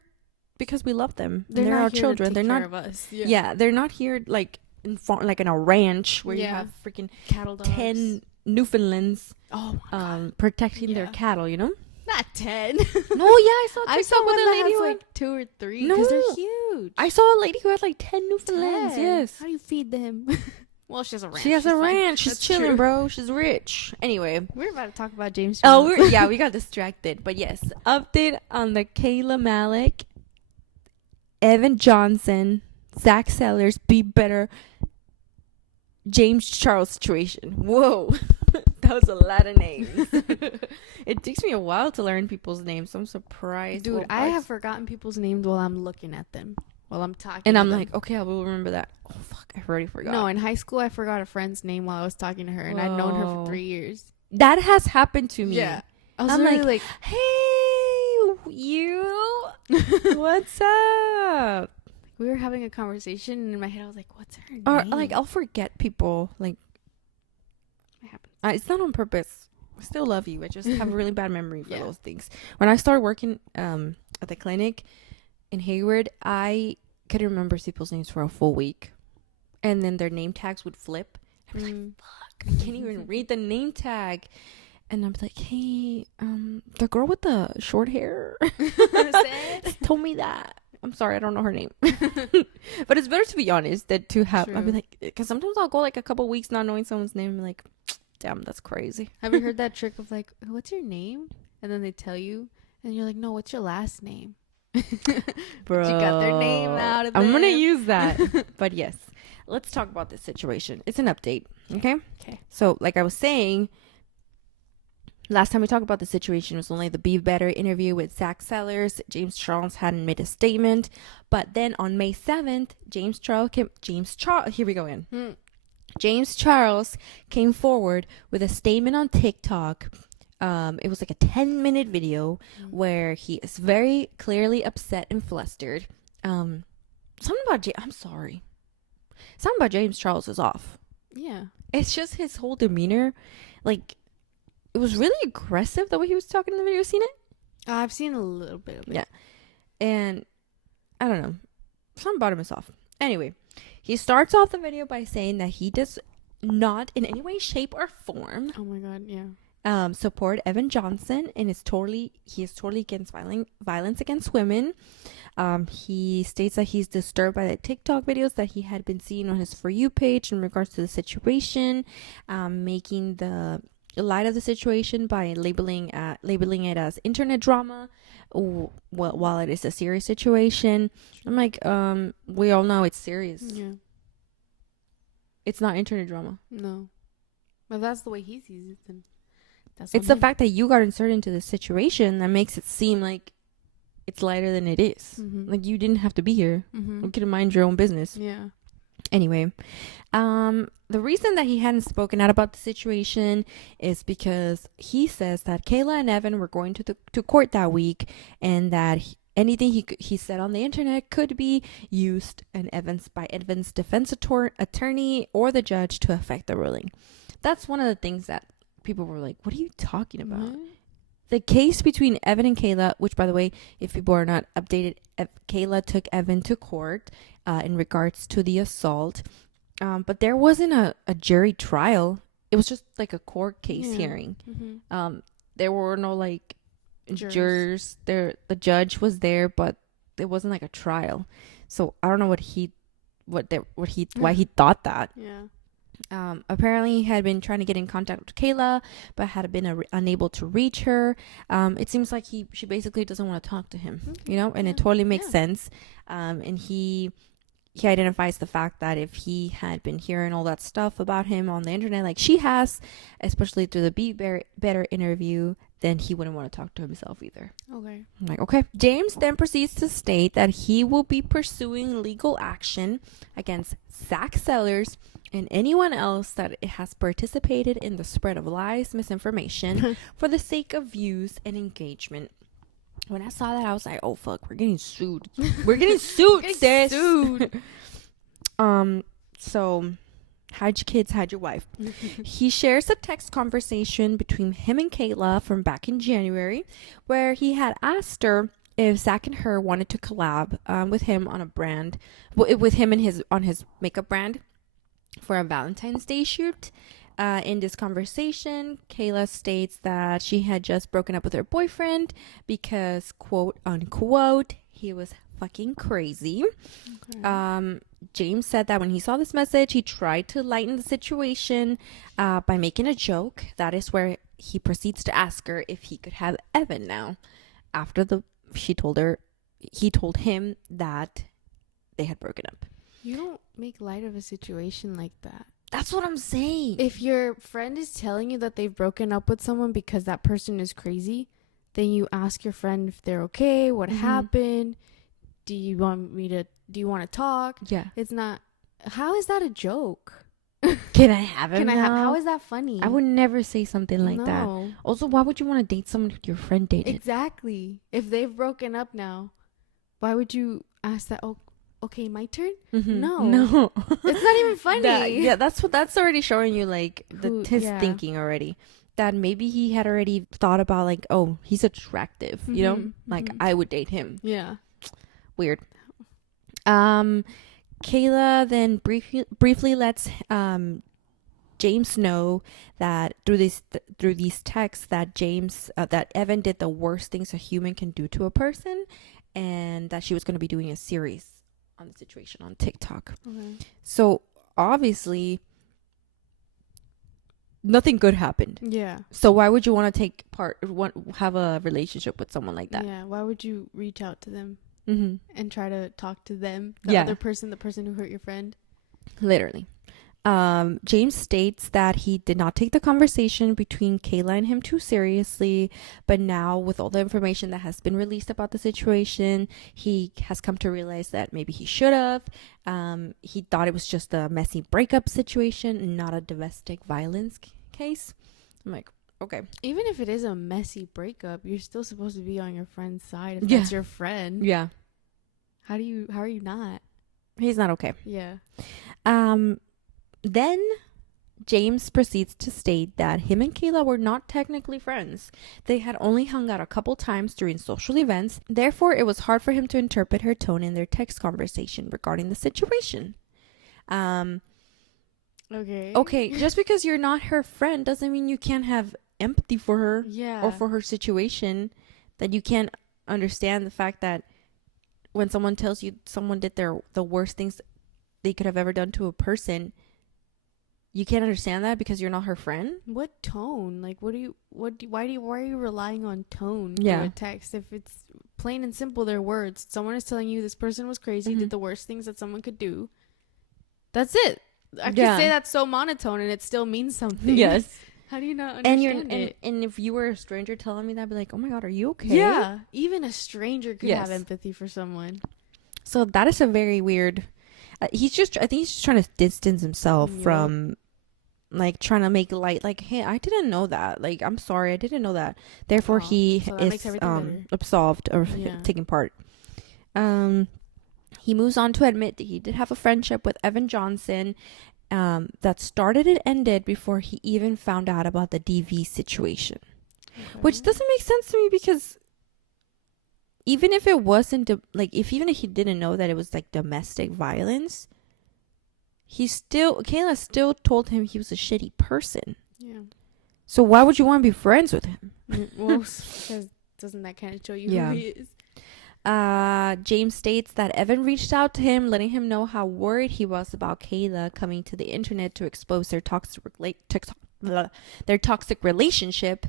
because we love them. They're our children. They're not. Of us. Yeah. They're not here like like in a ranch where you have freaking cattle dogs. 10 Newfoundlands. Oh my God. Protecting their cattle. You know. Not 10. No, yeah, I saw one that lady has like 2 or 3. No, because they're huge. I saw a lady who had like 10 Newfoundlands. 10. Yes. How do you feed them? Well, she has a ranch. She has a ranch. She's That's chilling, true. bro. She's rich. Anyway, we're about to talk about James. Oh, we got distracted. But yes, update on the Kayla Malec, Evan Johnson, Zach Sellers, Be Better, James Charles situation. Whoa. That was a lot of names. It takes me a while to learn people's names. So I'm surprised. Dude, I have forgotten people's names while I'm looking at them. While I'm talking. And I'm like, okay, I will remember that. Oh, fuck. I already forgot. No, in high school, I forgot a friend's name while I was talking to her. And I'd known her for 3 years. That has happened to me. Yeah. I'm like, hey, you. What's up? We were having a conversation. And in my head, I was like, what's her name? Or, like, I'll forget people. Like, it happens. It's not on purpose. I still love you. I just have a really bad memory for those things. When I started working at the clinic in Hayward, I couldn't remember people's names for a full week. And then their name tags would flip. I'd be like, fuck, I can't even read the name tag. And I'm like, hey, the girl with the short hair told me that. I'm sorry, I don't know her name. But it's better to be honest than to have, I'll be like, because sometimes I'll go like a couple weeks not knowing someone's name and like, damn, that's crazy. Have you heard that trick of like, what's your name? And then they tell you, and you're like, no, what's your last name? Bro, you got their name out of there. I'm gonna use that. But yes, let's talk about this situation. It's an update. Okay. So like I was saying, last time we talked about the situation was only the Be Better interview with Zach Sellers. James Charles hadn't made a statement, but then on May 7th, James Charles here we go again. James Charles came forward with a statement on TikTok It was like a 10-minute video where he is very clearly upset and flustered. Something about I'm sorry. Something about James Charles is off. Yeah. It's just his whole demeanor. Like, it was really aggressive the way he was talking in the video. Seen it? I've seen a little bit of it. Yeah. And I don't know. Something about him is off. Anyway, he starts off the video by saying that he does not in any way, shape, or form Oh my god, yeah. support Evan Johnson, and he is totally against violence against women. He states that he's disturbed by the TikTok videos that he had been seeing on his For You page in regards to the situation, making the light of the situation by labeling it as internet drama, while it is a serious situation. I'm like, we all know it's serious. Yeah. It's not internet drama. No. But that's the way he sees it, then. It's the fact that you got inserted into this situation that makes it seem like it's lighter than it is. Mm-hmm. Like, you didn't have to be here. You could have mind your own business. Yeah. Anyway, the reason that he hadn't spoken out about the situation is because he says that Kayla and Evan were going to court that week, and that anything he said on the internet could be used by Evan's defense attorney or the judge to affect the ruling. That's one of the things that people were like, what are you talking about? Mm-hmm. The case between Evan and Kayla, which, by the way, if people are not updated, Kayla took Evan to court in regards to the assault. But there wasn't a jury trial. It was just like a court case hearing. Mm-hmm. There were no like jurors there. The judge was there, but it wasn't like a trial. So I don't know why he thought that. Yeah. Apparently he had been trying to get in contact with Kayla, but had been unable to reach her. It seems like she basically doesn't want to talk to him, and it totally makes sense. And he identifies the fact that if he had been hearing all that stuff about him on the internet, like she has, especially through the Be Better interview, then he wouldn't want to talk to himself either. Okay. I'm like, okay. James then proceeds to state that he will be pursuing legal action against Zach Sellers and anyone else that has participated in the spread of lies, misinformation, for the sake of views and engagement. When I saw that, I was like, oh fuck, we're getting sued. We're getting sued, sis. So hide your kids, hide your wife. He shares a text conversation between him and Kayla from back in January, where he had asked her if Zach and her wanted to collab with him on a brand, with him and on his makeup brand for a Valentine's Day shoot. In this conversation, Kayla states that she had just broken up with her boyfriend because, quote unquote, he was fucking crazy. Okay. James said that when he saw this message, he tried to lighten the situation by making a joke. That is where he proceeds to ask her if he could have Evan now. After he told him that they had broken up. You don't make light of a situation like that. That's what I'm saying. If your friend is telling you that they've broken up with someone because that person is crazy, then you ask your friend if they're okay, what happened, do you want to talk? Yeah. It's not, how is that a joke? Can I have him now? How is that funny? I would never say something like that. Also, why would you want to date someone your friend dated? Exactly. If they've broken up now, why would you ask that? Oh, okay, my turn? No. It's not even funny. That's already showing you like his thinking already. That maybe he had already thought about like, oh, he's attractive, like I would date him. Yeah. Weird. Kayla then briefly lets James know that through these texts that that Evan did the worst things a human can do to a person, and that she was going to be doing a series on the situation on TikTok. Okay. So obviously nothing good happened. Yeah. So why would you want to have a relationship with someone like that? Yeah. Why would you reach out to them and try to talk to them? The person who hurt your friend? Literally. James states that he did not take the conversation between Kayla and him too seriously, but now with all the information that has been released about the situation, he has come to realize that maybe he should have. He thought it was just a messy breakup situation, not a domestic violence case. I'm like, okay. Even if it is a messy breakup, you're still supposed to be on your friend's side if Yeah. that's your friend. Yeah. How are you not? He's not okay. Yeah. Then James proceeds to state that him and Kayla were not technically friends. They had only hung out a couple times during social events. Therefore, it was hard for him to interpret her tone in their text conversation regarding the situation. Okay, just because you're not her friend doesn't mean you can't have empathy for her or for her situation, that you can't understand the fact that when someone tells you someone did the worst things they could have ever done to a person, you can't understand that because you're not her friend. What tone? Like, why are you relying on tone Yeah. through a text? If it's plain and simple, they're words. Someone is telling you this person was crazy, did the worst things that someone could do. That's it. I could say that's so monotone and it still means something. Yes. How do you not understand it? And if you were a stranger telling me that, I'd be like, oh my God, are you okay? Yeah. Even a stranger could have empathy for someone. So that is a very weird. I think he's just trying to distance himself from, like, trying to make light. Like, hey, I didn't know that. Like, I'm sorry, I didn't know that. Therefore, he is absolved or taking part. He moves on to admit that he did have a friendship with Evan Johnson that started and ended before he even found out about the DV situation. Okay. Which doesn't make sense to me because even if it wasn't, even if he didn't know that it was, like, domestic violence, Kayla still told him he was a shitty person. Yeah. So why would you want to be friends with him? Well, because doesn't that kind of show you who he is? James states that Evan reached out to him, letting him know how worried he was about Kayla coming to the internet to expose their toxic relationship.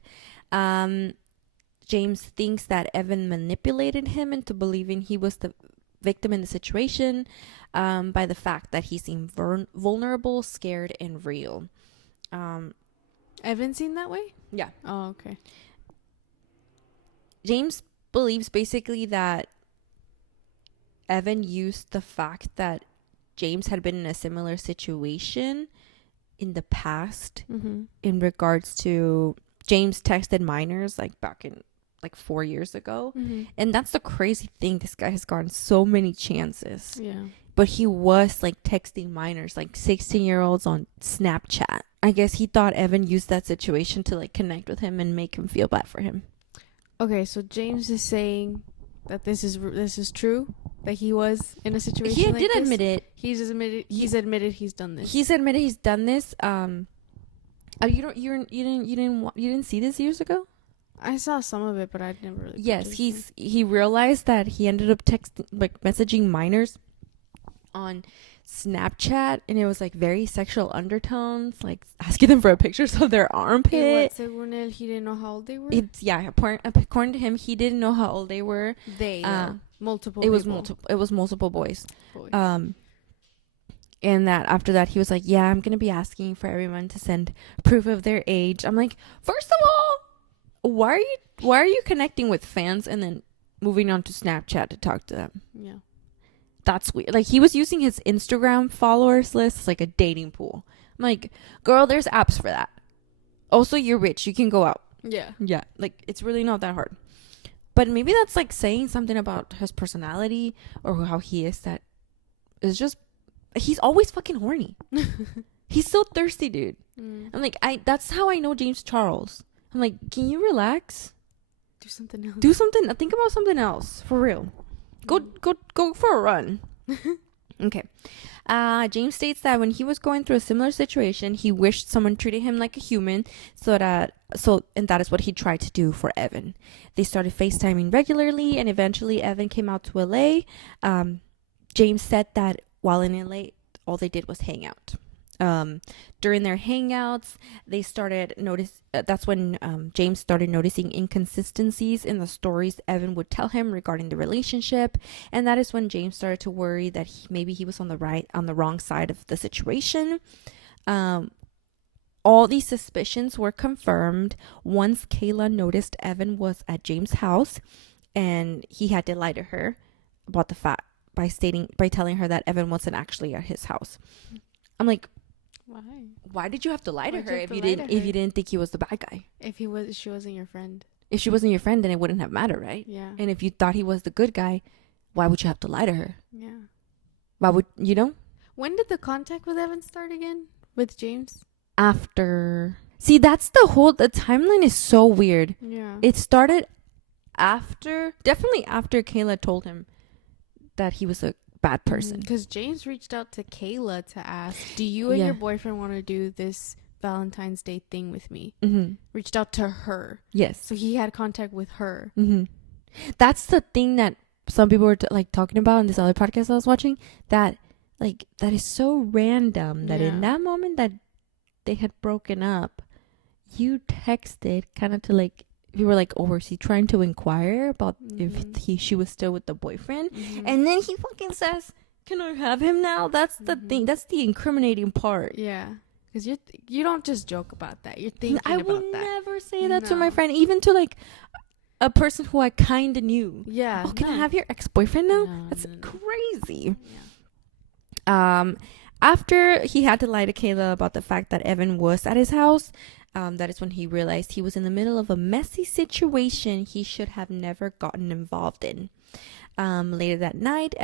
James thinks that Evan manipulated him into believing he was the victim in the situation by the fact that he seemed vulnerable, scared, and real. Evan seemed that way? Yeah. Oh, okay. James believes basically that Evan used the fact that James had been in a similar situation in the past in regards to James texted minors like back in like 4 years ago. And that's the crazy thing. This guy has gotten so many chances. Yeah. But he was like texting minors, like 16-year-olds on Snapchat. I guess he thought Evan used that situation to like connect with him and make him feel bad for him. Okay, so James is saying that this is true, that he was in a situation. He like did this. admit it. He's admitted he's done this. He's admitted he's done this. You didn't see this years ago? I saw some of it, but I never really. Yes, he realized that he ended up messaging minors on Snapchat, and it was like very sexual undertones, like asking them for pictures of their armpit. Según él, he didn't know how old they were. According to him, he didn't know how old they were. Multiple. It was multiple boys. And that after that, he was like, "Yeah, I'm gonna be asking for everyone to send proof of their age." I'm like, first of all, why are you connecting with fans and then moving on to Snapchat to talk to them? Yeah. That's weird. Like, he was using his Instagram followers list as like a dating pool. I'm like, girl, there's apps for that. Also, you're rich. You can go out. Yeah. Yeah. Like, it's really not that hard. But maybe that's like saying something about his personality or how he is, that is just, he's always fucking horny. He's so thirsty, dude. I'm like, that's how I know James Charles. I'm like, can you relax? Do something else. Think about something else. For real. Go for a run. Okay. James states that when he was going through a similar situation, he wished someone treated him like a human, and that is what he tried to do for Evan. They started FaceTiming regularly, and eventually Evan came out to LA. James said that while in LA, all they did was hang out. During their hangouts, they started that's when James started noticing inconsistencies in the stories Evan would tell him regarding the relationship, and that is when James started to worry that maybe he was on the wrong side of the situation. All these suspicions were confirmed once Kayla noticed Evan was at James' house, and he had to lie to her about the fact by telling her that Evan wasn't actually at his house. I'm like, Why did you have to lie to Why'd her you have if to you lie didn't to if her? you didn't think he was the bad guy? She wasn't your friend. If she wasn't your friend, then it wouldn't have mattered, right? Yeah. And if you thought he was the good guy, why would you have to lie to her? Yeah. Why would you know? When did the contact with Evan start again? With James? After. See, that's the timeline is so weird. Yeah. It started definitely after Kayla told him that he was a bad person. Because James reached out to Kayla to ask, do you and your boyfriend want to do this Valentine's Day thing with me? Mm-hmm. Reached out to her. Yes. So he had contact with her. Mm-hmm. That's the thing that some people were talking about in this other podcast I was watching. That is so random that in that moment that they had broken up, you texted kind of to you were like, oh, was he trying to inquire about if she was still with the boyfriend? And then he fucking says, can I have him now? That's the thing. That's the incriminating part. Yeah. Because you don't just joke about that. You're thinking I about that. would never say that to my friend, even to a person who I kind of knew. Yeah. Oh, can I have your ex-boyfriend now? That's crazy. Yeah. After he had to lie to Kayla about the fact that Evan was at his house, that is when he realized he was in the middle of a messy situation he should have never gotten involved in. Later that night,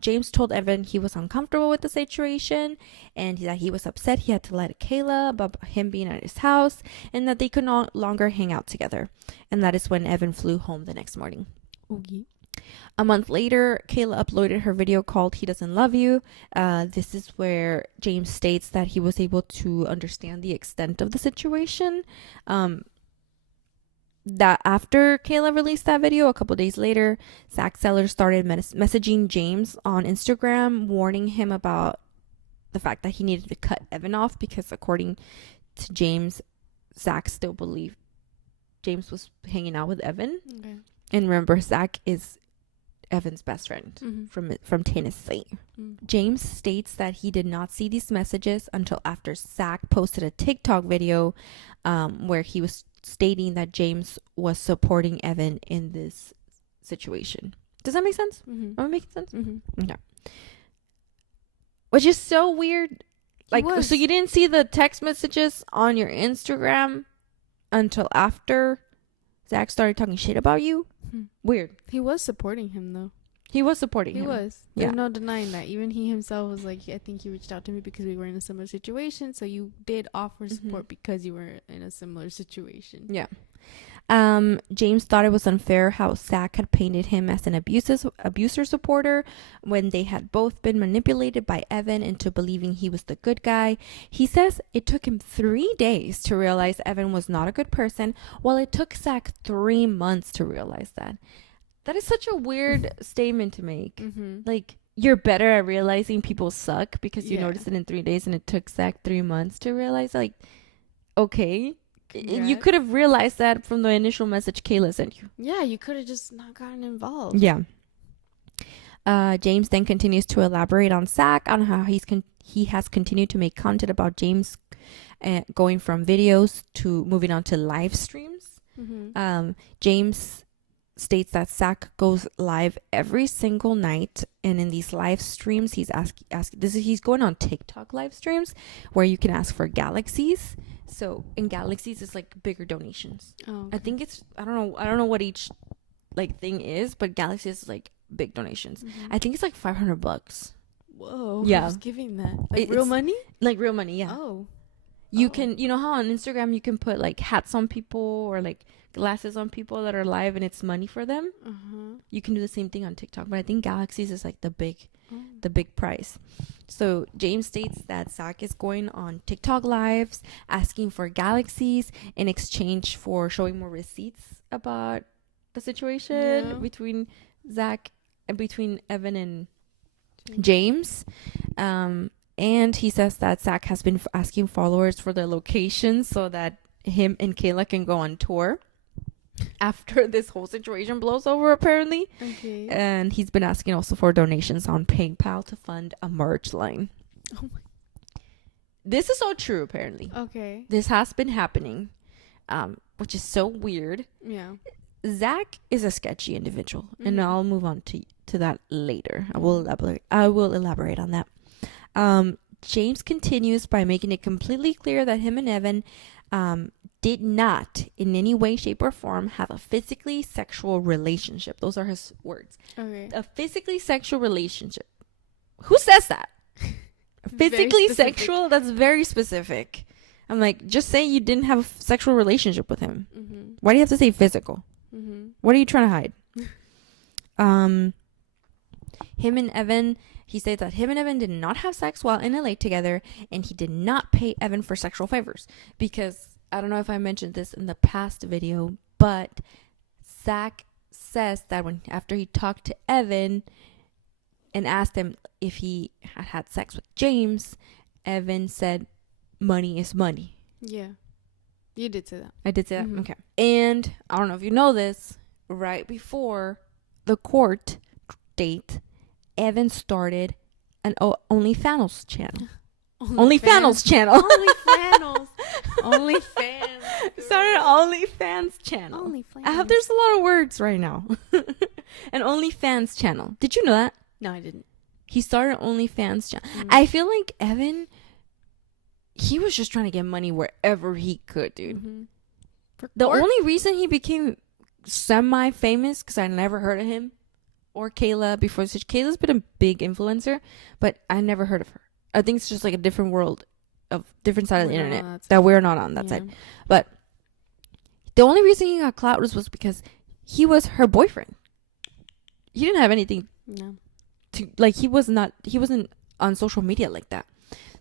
James told Evan he was uncomfortable with the situation and that he was upset he had to lie to Kayla about him being at his house and that they could no longer hang out together. And that is when Evan flew home the next morning. Okay. A month later, Kayla uploaded her video called He Doesn't Love You. This is where James states that he was able to understand the extent of the situation. That after Kayla released that video, a couple days later, Zach Sellers started messaging James on Instagram, warning him about the fact that he needed to cut Evan off because according to James, Zach still believed James was hanging out with Evan. Okay. And remember, Zach is Evan's best friend from Tennessee. James states that he did not see these messages until after Zach posted a TikTok video where he was stating that James was supporting Evan in this situation. Does that make sense? Am I making sense? Okay. Which is so weird. So you didn't see the text messages on your Instagram until after Zach started talking shit about you? Weird. He was supporting him, though. He was supporting him. He was. There's no denying that. Even he himself was like, I think he reached out to me because we were in a similar situation. So you did offer support because you were in a similar situation. Yeah. James thought it was unfair how Zach had painted him as an abuser supporter when they had both been manipulated by Evan into believing he was the good guy. He says it took him 3 days to realize Evan was not a good person, while it took Zach 3 months to realize that. That is such a weird statement to make. You're better at realizing people suck because you noticed it in 3 days and it took Zach 3 months to realize. Okay. You could have realized that from the initial message Kayla sent you. Yeah, you could have just not gotten involved. Yeah. James then continues to elaborate on Zach on how he has continued to make content about James going from videos to moving on to live streams. James states that Zach goes live every single night, and in these live streams he's he's going on TikTok live streams where you can ask for galaxies. So in galaxies it's bigger donations. Okay. I think it's I don't know what each thing is, but galaxies is big donations. I think it's $500. Whoa. Yeah. Who's giving that? Real money? Real money, yeah. Oh. You can, you know how on Instagram you can put hats on people or glasses on people that are live and it's money for them. You can do the same thing on TikTok, but I think galaxies is the big price. So James states that Zach is going on TikTok lives asking for galaxies in exchange for showing more receipts about the situation between Zach and between Evan and James. And he says that Zach has been asking followers for their locations so that him and Kayla can go on tour after this whole situation blows over, apparently. Okay. And he's been asking also for donations on PayPal to fund a merch line. Oh my. This is all true, apparently. Okay. This has been happening, which is so weird. Yeah. Zach is a sketchy individual, and I'll move on to that later. I will elaborate on that. James continues by making it completely clear that him and Evan did not in any way, shape, or form have a physically sexual relationship. Those are his words. Okay. A physically sexual relationship. Who says that? Physically sexual? That's very specific. I'm like, just say you didn't have a sexual relationship with him. Mm-hmm. Why do you have to say physical? Mm-hmm. What are you trying to hide? Him and Evan, he said that him and Evan did not have sex while in LA together, and he did not pay Evan for sexual favors. Because, I don't know if I mentioned this in the past video, but Zach says that after he talked to Evan and asked him if he had sex with James, Evan said, money is money. Yeah. You did say that. I did say that? Mm-hmm. Okay. And I don't know if you know this, right before the court date, Evan started an OnlyFans channel. OnlyFans channel. OnlyFans. OnlyFans. Started an OnlyFans channel. OnlyFans. There's a lot of words right now. An OnlyFans channel. Did you know that? No, I didn't. He started an OnlyFans channel. Mm-hmm. I feel like Evan, he was just trying to get money wherever he could, dude. Mm-hmm. The only reason he became semi-famous, because I never heard of him or Kayla before. Kayla's been a big influencer, but I never heard of her. I think it's just like a different world, of different side of the internet that we're not on that side. But the only reason he got clout was because he was her boyfriend. He didn't have anything to, like, he wasn't on social media like that.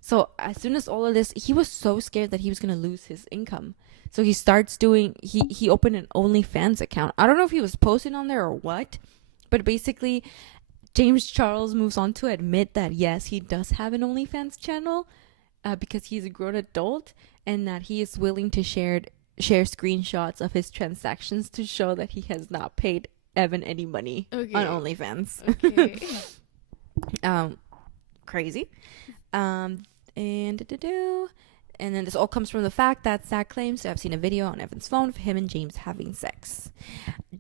So as soon as all of this, he was so scared that he was going to lose his income. So he starts doing, he opened an OnlyFans account. I don't know if he was posting on there or what, but basically James Charles moves on to admit that yes, he does have an OnlyFans channel because he's a grown adult, and that he is willing to share screenshots of his transactions to show that he has not paid Evan any money on OnlyFans. Okay. Crazy. And then this all comes from the fact that Zach claims to have seen a video on Evan's phone of him and James having sex.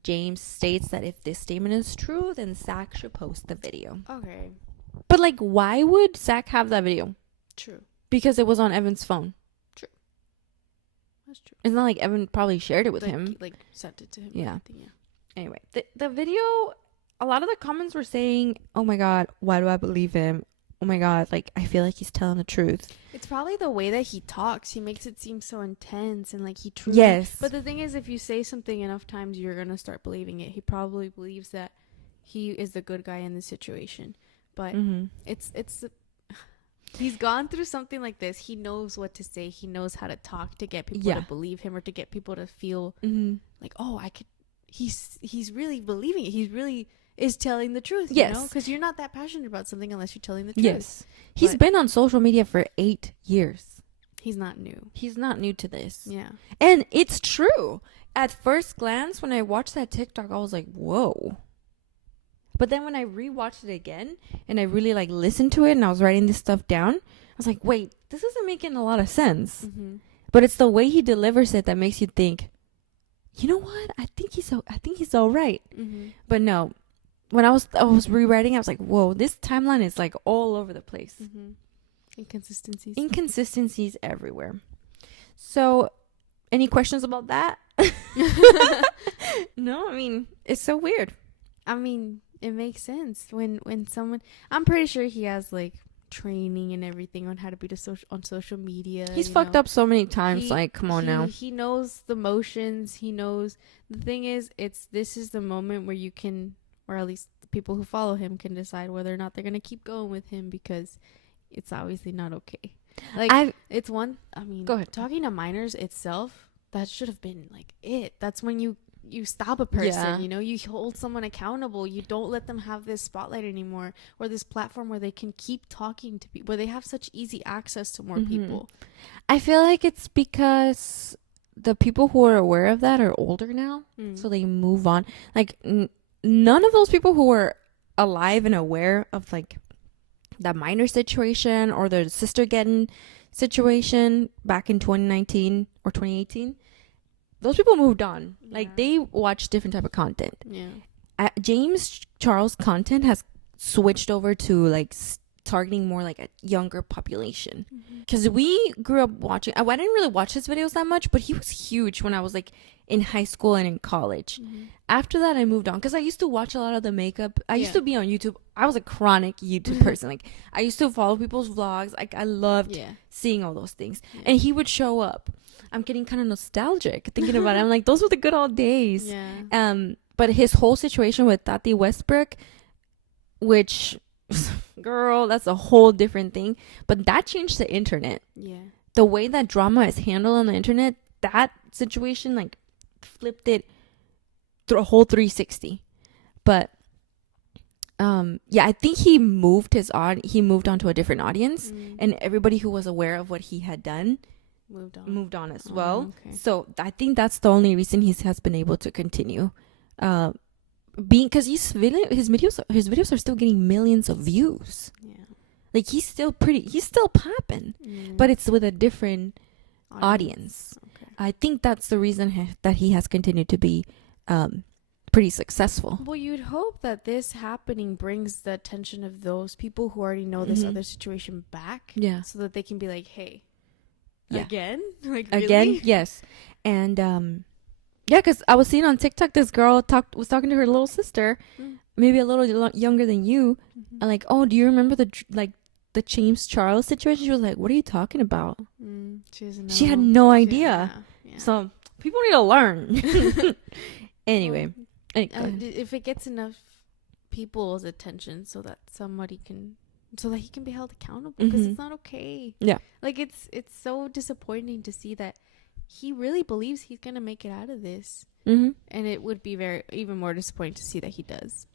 James states that if this statement is true, then Zach should post the video. Okay. But, like, why would Zach have that video? True. Because it was on Evan's phone. True. That's true. It's not like Evan probably shared it with him. Like, sent it to him. Yeah. Yeah. Anyway, the video, a lot of the comments were saying, oh my God, why do I believe him? Oh my God, like, I feel like he's telling the truth. It's probably the way that he talks. He makes it seem so intense, and like he truly. Yes. But the thing is, if you say something enough times, you're gonna start believing it. He probably believes that he is the good guy in this situation, but it's. He's gone through something like this. He knows what to say. He knows how to talk to get people to believe him, or to get people to feel like, oh, I could. He's really believing it. He's really is telling the truth. Yes. You know? Because you're not that passionate about something unless you're telling the truth. Yes. He's been on social media for 8 years. He's not new. He's not new to this. Yeah. And it's true. At first glance, when I watched that TikTok, I was like, whoa. But then when I rewatched it again and I really like listened to it and I was writing this stuff down, I was like, wait, this isn't making a lot of sense. Mm-hmm. But it's the way he delivers it that makes you think, you know what? I think he's all right. Mm-hmm. But no, when I was rewriting, I was like, whoa, this timeline is like all over the place. Mm-hmm. Inconsistencies everywhere. So, any questions about that? No, I mean, it's so weird. I mean, it makes sense when someone. I'm pretty sure he has like training and everything on how to be on social media. He's fucked up so many times. Like, come on now. He knows the motions. He knows. The thing is, this is the moment where you can, or at least the people who follow him can decide whether or not they're gonna keep going with him, because it's obviously not okay. Like, it's one. I mean, go ahead. Talking to minors itself, that should have been like it. That's when you stop a person, you know, you hold someone accountable. You don't let them have this spotlight anymore, or this platform where they can keep talking to people, where they have such easy access to more people. I feel like it's because the people who are aware of that are older now, so they move on. Like, none of those people who were alive and aware of like that minor situation or the sister getting situation back in 2019 or 2018, those people moved on. Like, they watch different type of content. James Charles content has switched over to like targeting more like a younger population. Because we grew up watching, I didn't really watch his videos that much, but he was huge when I was like in high school and in college. After that, I moved on because I used to watch a lot of the makeup. I used to be on YouTube. I was a chronic YouTube person. Like, I used to follow people's vlogs. Like, I loved seeing all those things. And he would show up. I'm getting kind of nostalgic thinking about it. I'm like, those were the good old days. But his whole situation with Tati Westbrook, which, girl, that's a whole different thing. But that changed the internet. The way that drama is handled on the internet, that situation, like, flipped it through a whole 360. But I think he moved onto a different audience, and everybody who was aware of what he had done moved on as well. So I think that's the only reason he has been able to continue because his videos are still getting millions of views. Like, he's still popping, but it's with a different audience. I think that's the reason that he has continued to be pretty successful. Well, you'd hope that this happening brings the attention of those people who already know this other situation back. So that they can be like, hey, again? Like, really? Again, yes. And, because I was seeing on TikTok, this girl was talking to her little sister, maybe a little younger than you, and like, oh, do you remember the James Charles situation? She was like, what are you talking about? She had no idea. So people need to learn. Anyway, if it gets enough people's attention so that he can be held accountable, because it's not okay. Like, it's so disappointing to see that he really believes he's gonna make it out of this, and it would be even more disappointing to see that he does.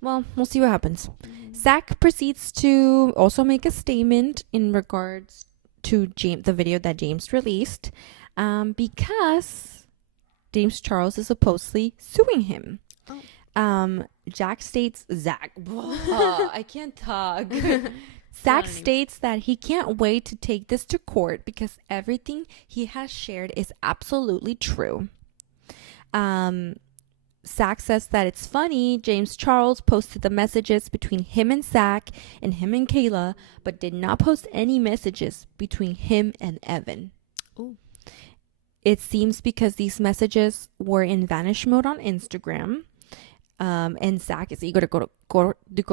Well, we'll see what happens. Zach proceeds to also make a statement in regards to the video that James released, because James Charles is supposedly suing him. Zach I can't talk. Zach states that he can't wait to take this to court because everything he has shared is absolutely true. Zach says that it's funny James Charles posted the messages between him and Zach and him and Kayla, but did not post any messages between him and Evan. Ooh. It seems because these messages were in vanish mode on Instagram. And Zach is eager to go to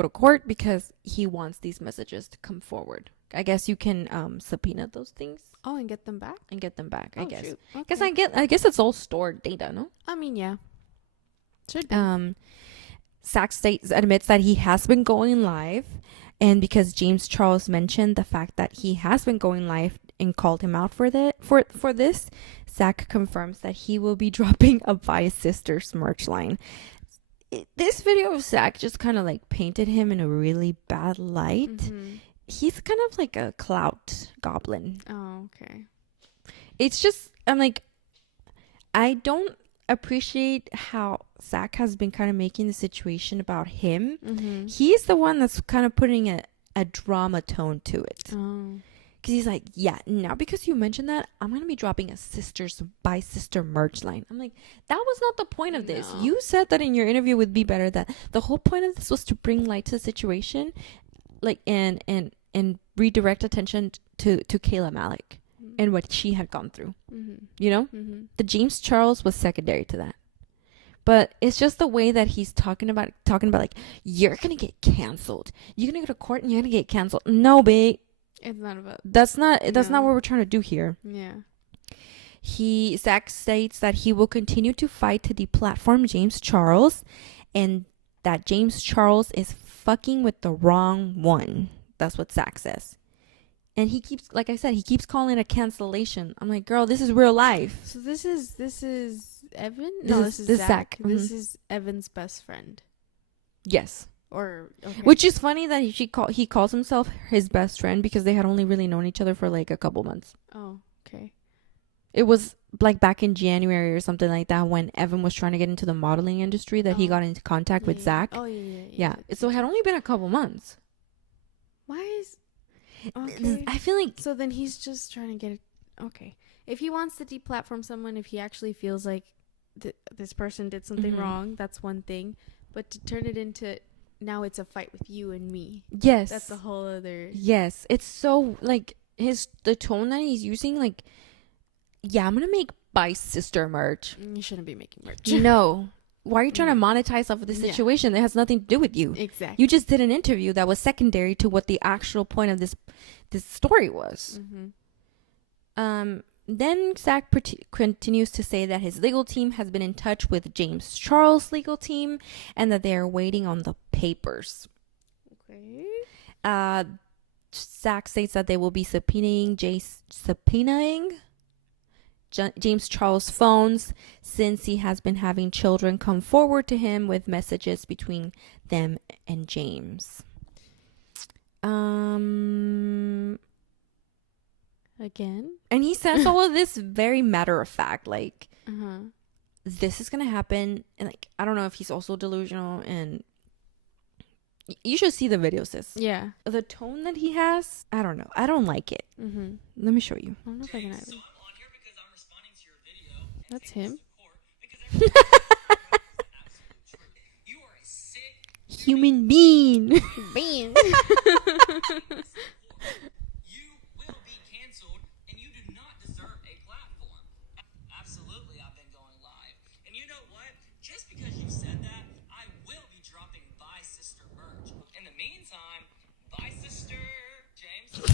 court because he wants these messages to come forward. I guess you can subpoena those things. Oh, and get them back? I guess. Shoot. Okay. I guess it's all stored data, no? I mean, yeah. Should be. Zach admits that he has been going live, and because James Charles mentioned the fact that he has been going live and called him out for this, Zach confirms that he will be dropping a Vice Sisters merch line. This video of Zach just kind of like painted him in a really bad light. He's kind of like a clout goblin. Oh, okay. It's just, I'm like, I don't appreciate how Zach has been kind of making the situation about him. He's the one that's kind of putting a drama tone to it. Because he's like, now because you mentioned that, I'm going to be dropping a Sisters by Sister merch line. I'm like, that was not the point of this. You said that in your interview with Be Better, that the whole point of this was to bring light to the situation, like, and redirect attention to Kayla Malec and what she had gone through. You know? The James Charles was secondary to that. But it's just the way that he's talking about like, you're going to get canceled. You're going to go to court and you're going to get canceled. No, babe. It's not about. That's not what we're trying to do here. Yeah. Zach states that he will continue to fight to deplatform James Charles, and that James Charles is fucking with the wrong one. That's what Zach says. And he keeps, like I said, calling it a cancellation. I'm like, girl, this is real life. So this is Evan? This is Zach. This is Evan's best friend. Yes. Or okay. Which is funny that he calls himself his best friend because they had only really known each other for like a couple months. Oh, okay. It was like back in January or something like that when Evan was trying to get into the modeling industry that he got into contact with Zach. Oh, yeah. So it had only been a couple months. Why is... Okay. I feel like... So then he's just trying to get it... Okay. If he wants to deplatform someone, if he actually feels like this person did something wrong, that's one thing. But to turn it into now it's a fight with you and me. Yes. That's a whole other. Yes. It's so, like, the tone that he's using, like, yeah, I'm going to make Bye Sister merch. You shouldn't be making merch. No. Why are you trying to monetize off of this situation that has nothing to do with you? Exactly. You just did an interview that was secondary to what the actual point of this story was. Then Zach continues to say that his legal team has been in touch with James Charles' legal team and that they are waiting on the papers. Okay. Zach states that they will be subpoenaing James Charles' phones since he has been having children come forward to him with messages between them and James. Again? And he says all of this very matter of fact, like, this is going to happen. And, like, I don't know if he's also delusional, and you should see the video, sis. Yeah. The tone that he has, I don't know. I don't like it. Let me show you. I don't know if I can have it. That's him. Human being. Bean.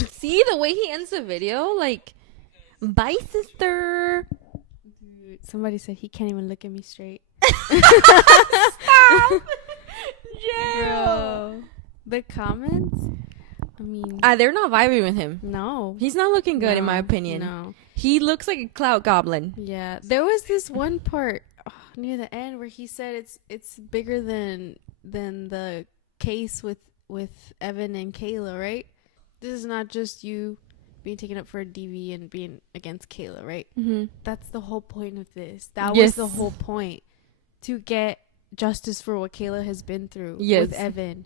See the way he ends the video? Like, bye, sister. Dude, somebody said he can't even look at me straight. Stop. Bro. The comments? I mean, they're not vibing with him. no. He's not looking good, in my opinion. No. He looks like a clout goblin. Yeah. There was this one part near the end where he said it's bigger than the case with Evan and Kayla, right? This is not just you being taken up for a DV and being against Kayla, right? That's the whole point of this. That was the whole point. To get justice for what Kayla has been through with Evan.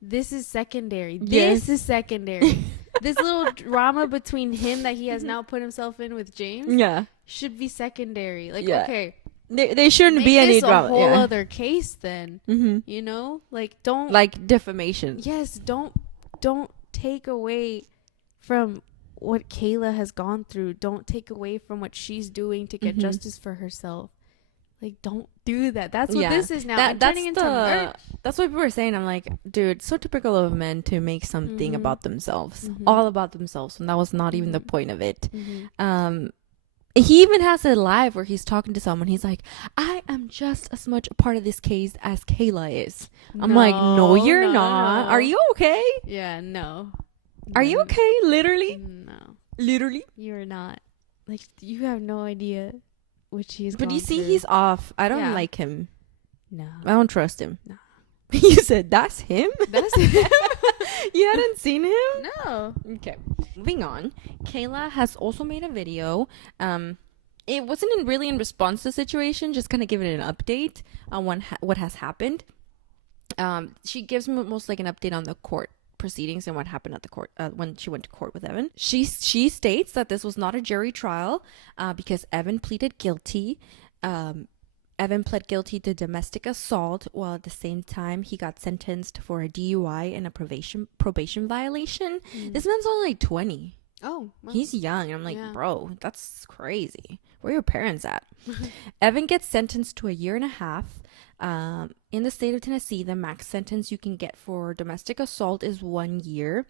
This is secondary. This is secondary. This little drama between him that he has now put himself in with James should be secondary. Like, okay. They shouldn't be any drama. Make this a whole other case then. You know? Like, don't... Like defamation. Yes, don't take away from what Kayla has gone through. Don't take away from what she's doing to get justice for herself. Like, don't do that. That's what this is now. That's what people are saying. I'm like, dude, so typical of men to make something about themselves, all about themselves, and that was not even the point of it. He even has a live where he's talking to someone. He's like, I am just as much a part of this case as Kayla is. I'm like, no, you're not. Are you okay? Yeah, no. Are you okay? Literally? No. Literally? You're not. Like, you have no idea what she's But you see, through. he's off. I don't like him. No. I don't trust him. No. You said, that's him? That's him? You hadn't seen him? No. Okay. Moving on. Kayla has also made a video. It wasn't really in response to the situation, just kind of giving an update on what has happened. She gives most like an update on the court proceedings and what happened at the court when she went to court with Evan. She states that this was not a jury trial because Evan pleaded guilty. Evan pled guilty to domestic assault, while at the same time he got sentenced for a DUI and a probation violation. This man's only like 20. Oh, wow. He's young. I'm like, bro, that's crazy. Where are your parents at? Evan gets sentenced to 1.5 years. In the state of Tennessee, the max sentence you can get for domestic assault is 1 year.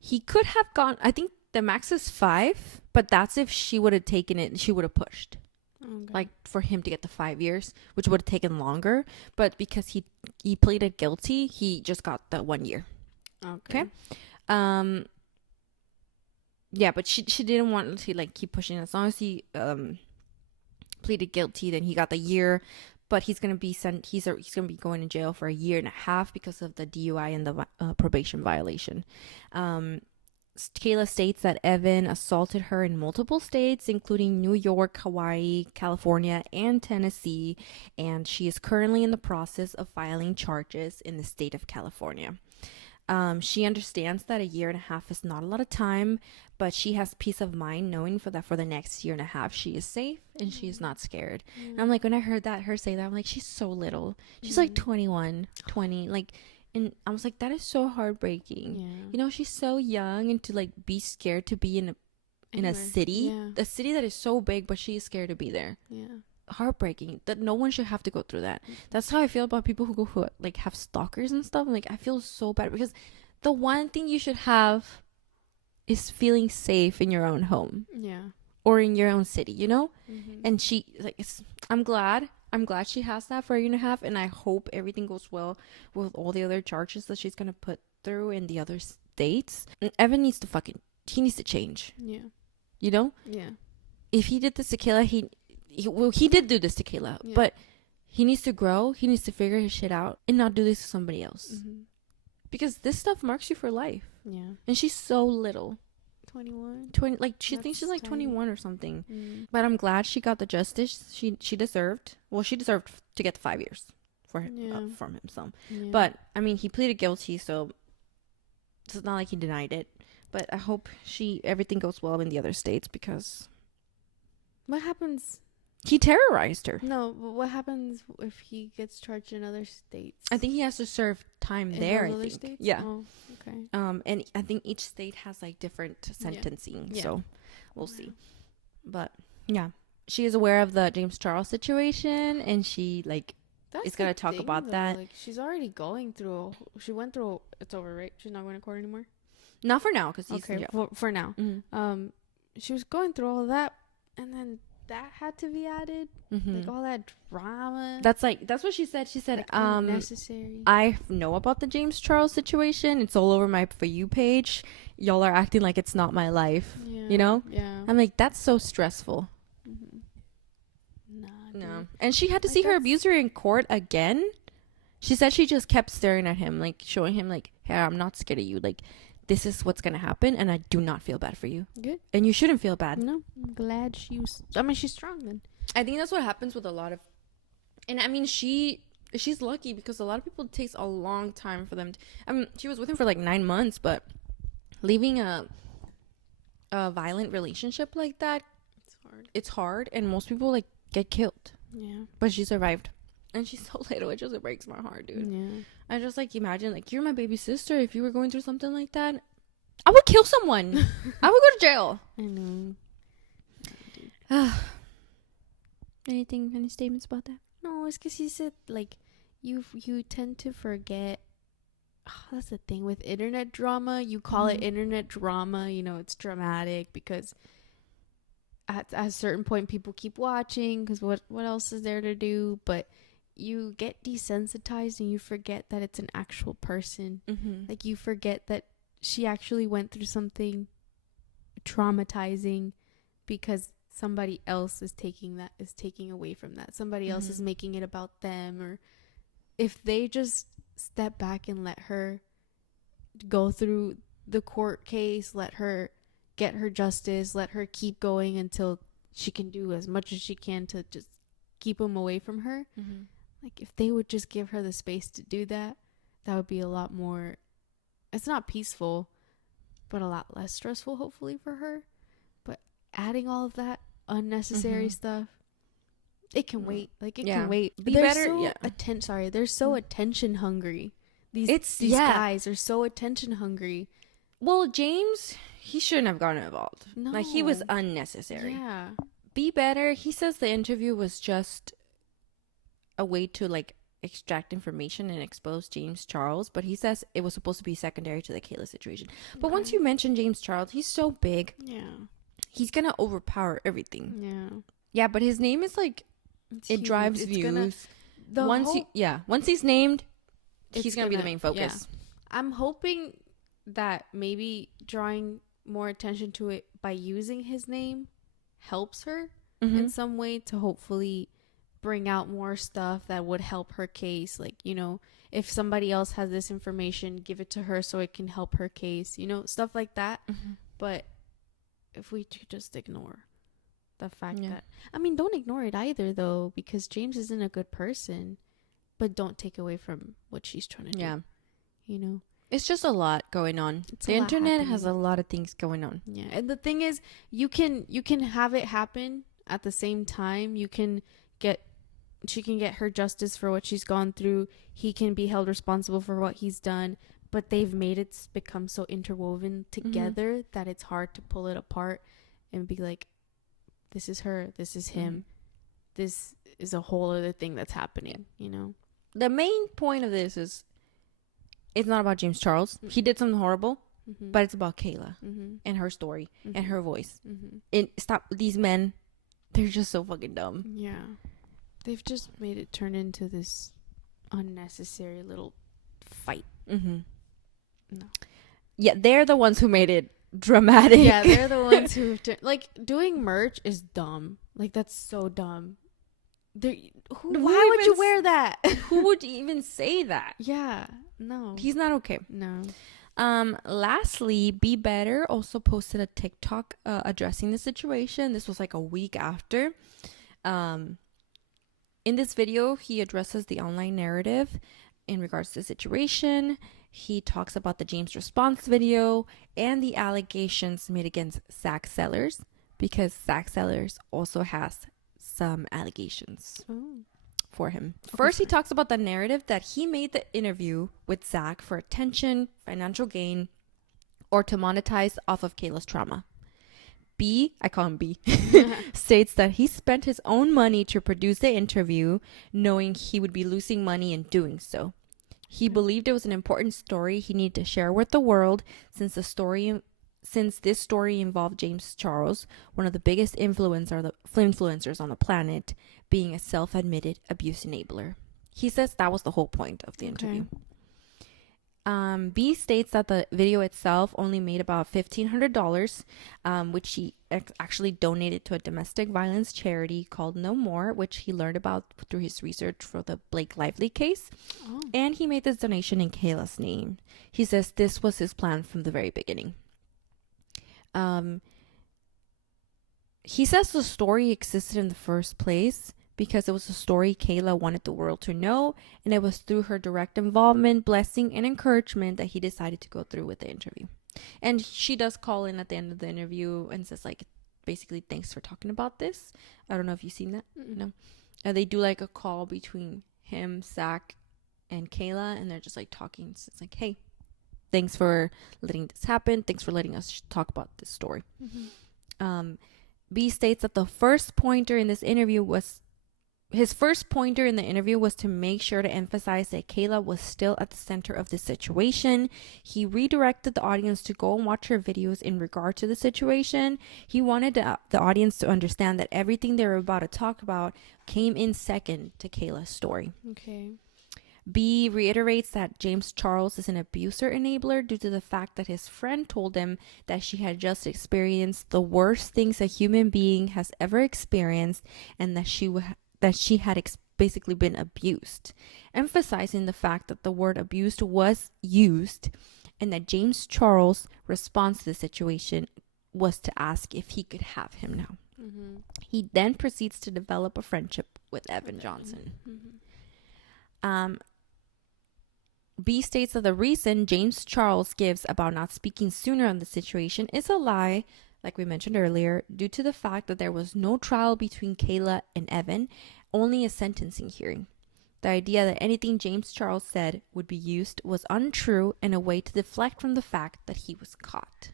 He could have gone, I think the max is 5, but that's if she would have taken it, she would have pushed. Okay. Like for him to get the 5 years, which would have taken longer. But because he pleaded guilty, he just got the 1 year. Okay. Yeah, but she didn't want to like keep pushing. As long as he pleaded guilty, then he got the year. But he's gonna be sent. He's gonna be going to jail for 1.5 years because of the DUI and the probation violation. Kayla states that Evan assaulted her in multiple states, including New York, Hawaii, California, and Tennessee, and she is currently in the process of filing charges in the state of California. She understands that 1.5 years is not a lot of time, but she has peace of mind knowing for the next 1.5 years she is safe and she is not scared. And I'm like, when I heard her say that, I'm like, she's so little. She's like 21, 20. Like, And I was like, that is so heartbreaking. Yeah. You know, she's so young, and to like be scared to be in a Anywhere. city, Yeah. a city that is so big, but she's scared to be there. Yeah. Heartbreaking. That no one should have to go through that. That's how I feel about people who like have stalkers and stuff. Like, I feel so bad, because the one thing you should have is feeling safe in your own home. Yeah. Or in your own city, you know? Mm-hmm. And she, like, I'm glad she has that for a year and a half, and I hope everything goes well with all the other charges that she's gonna put through in the other states. And Evan needs to he needs to change. Yeah. You know? Yeah. If he did this to Kayla, he did do this to Kayla, Yeah. but he needs to grow, he needs to figure his shit out, and not do this to somebody else. Mm-hmm. Because this stuff marks you for life. Yeah. And she's so little. 21. 20, like, she That's thinks she's like tiny. 21 or something. Mm. But I'm glad she got the justice she deserved. Well, she deserved to get the 5 years from him. So, Yeah. but I mean, he pleaded guilty, so it's not like he denied it. But I hope everything goes well in the other states, because what happens? he terrorized her. No, but what happens if he gets charged in other states? I think he has to serve time In there. those I other think. states? Yeah. Oh, okay. And I think each state has like different sentencing. Yeah. So we'll see. But yeah, she is aware of the James Charles situation, and she like That's is gonna the talk thing, about though. that. Like, she's already going through. She went through. It's over, right? She's not going to court anymore. Not for now, because he's Okay, in jail. for now. Mm-hmm. She was going through all of that, and then that had to be added. Mm-hmm. Like all that drama. That's what she said. She said, like, unnecessary. I know about the James Charles situation. It's all over my For You page. Y'all are acting like it's not my life. Yeah. You know? Yeah. I'm like, that's so stressful. Mm-hmm. Nah. No. Dude. And she had to Like, see her that's- abuser in court again. She said she just kept staring at him, like showing him like, hey, I'm not scared of you. Like, this is what's going to happen, and I do not feel bad for you. Good. And you shouldn't feel bad. No, I'm glad she was. I mean, she's strong then. I think that's what happens with a lot of, and I mean, she's lucky, because a lot of people, it takes a long time for them to, I mean, she was with him for like 9 months, but leaving a violent relationship like that, it's hard, and most people like get killed. Yeah. But she survived, and she's so little. It just breaks my heart, dude. Yeah. I just like imagine, like, you're my baby sister. If you were going through something like that, I would kill someone. I would go to jail. I know. Any statements about that? No, it's because he said like you tend to forget. That's the thing with internet drama. You call it internet drama. You know, it's dramatic because at a certain point people keep watching because what else is there to do? But you get desensitized and you forget that it's an actual person. Mm-hmm. Like, you forget that she actually went through something traumatizing because somebody else is taking away from that. Somebody else is making it about them. Or if they just step back and let her go through the court case, let her get her justice, let her keep going until she can do as much as she can to just keep him away from her. Mm-hmm. Like, if they would just give her the space to do that, that would be a lot more, it's not peaceful, but a lot less stressful, hopefully, for her. But adding all of that unnecessary stuff, it can wait. Like, it can wait. Be They're better. So they're so attention hungry. These yeah. guys are so attention hungry. Well, James, he shouldn't have gotten involved. No. Like, he was unnecessary. Yeah. Be better. He says the interview was just a way to like extract information and expose James Charles, but he says it was supposed to be secondary to the Kayla situation. But once you mention James Charles, he's so big. Yeah. He's gonna overpower everything. Yeah. Yeah, but his name is like, It's it huge. drives It's views. gonna, Once he's named, It's he's gonna be the gonna- main focus. I'm hoping that maybe drawing more attention to it by using his name helps her in some way to hopefully bring out more stuff that would help her case. Like, you know, if somebody else has this information, give it to her so it can help her case, you know, stuff like that. But if we just ignore the fact that, I mean, don't ignore it either, though, because James isn't a good person, but don't take away from what she's trying to do. You know, it's just a lot going on. The internet has a lot of things going on. Yeah, and the thing is, you can have it happen at the same time. You can get she can get her justice for what she's gone through. He can be held responsible for what he's done. But they've made it become so interwoven together that it's hard to pull it apart and be like, this is her, this is him, this is a whole other thing that's happening, you know? The main point of this is it's not about James Charles. He did something horrible, but it's about Kayla and her story and her voice. And stop, these men, they're just so fucking dumb. Yeah. They've just made it turn into this unnecessary little fight. No. Yeah, they're the ones who made it dramatic. Yeah, they're the ones who like doing merch is dumb. Like that's so dumb. Why would you wear that? Who would even say that? Yeah, no. He's not okay. No. Lastly, Be Better also posted a TikTok addressing the situation. This was like a week after. In this video, he addresses the online narrative in regards to the situation. He talks about the James response video and the allegations made against Zach Sellers, because Zach Sellers also has some allegations for him. First, he talks about the narrative that he made the interview with Zach for attention, financial gain, or to monetize off of Kayla's trauma. B, I call him B, states that he spent his own money to produce the interview, knowing he would be losing money in doing so. He believed it was an important story he needed to share with the world, since this story involved James Charles, one of the biggest influencers on the planet, being a self-admitted abuse enabler. He says that was the whole point of the interview. B states that the video itself only made about $1,500, which he actually donated to a domestic violence charity called No More, which he learned about through his research for the Blake Lively case. And he made this donation in Kayla's name. He says this was his plan from the very beginning. He says the story existed in the first place because it was a story Kayla wanted the world to know, and it was through her direct involvement, blessing, and encouragement that he decided to go through with the interview. And she does call in at the end of the interview and says, like, basically, thanks for talking about this. I don't know if you've seen that. No. They do like a call between him, Zach, and Kayla, and they're just like talking. So it's like, hey, thanks for letting this happen. Thanks for letting us talk about this story. B states that the first pointer in this interview was his first pointer in the interview was to make sure to emphasize that Kayla was still at the center of the situation. He redirected the audience to go and watch her videos in regard to the situation. He wanted the audience to understand that everything they were about to talk about came in second to Kayla's story. Okay. B reiterates that James Charles is an abuser enabler due to the fact that his friend told him that she had just experienced the worst things a human being has ever experienced, and that she had basically been abused, emphasizing the fact that the word abused was used, and that James Charles' response to the situation was to ask if he could have him now. He then proceeds to develop a friendship with Evan Johnson. B states that the reason James Charles gives about not speaking sooner on the situation is a lie, like we mentioned earlier, due to the fact that there was no trial between Kayla and Evan, only a sentencing hearing. The idea that anything James Charles said would be used was untrue and a way to deflect from the fact that he was caught.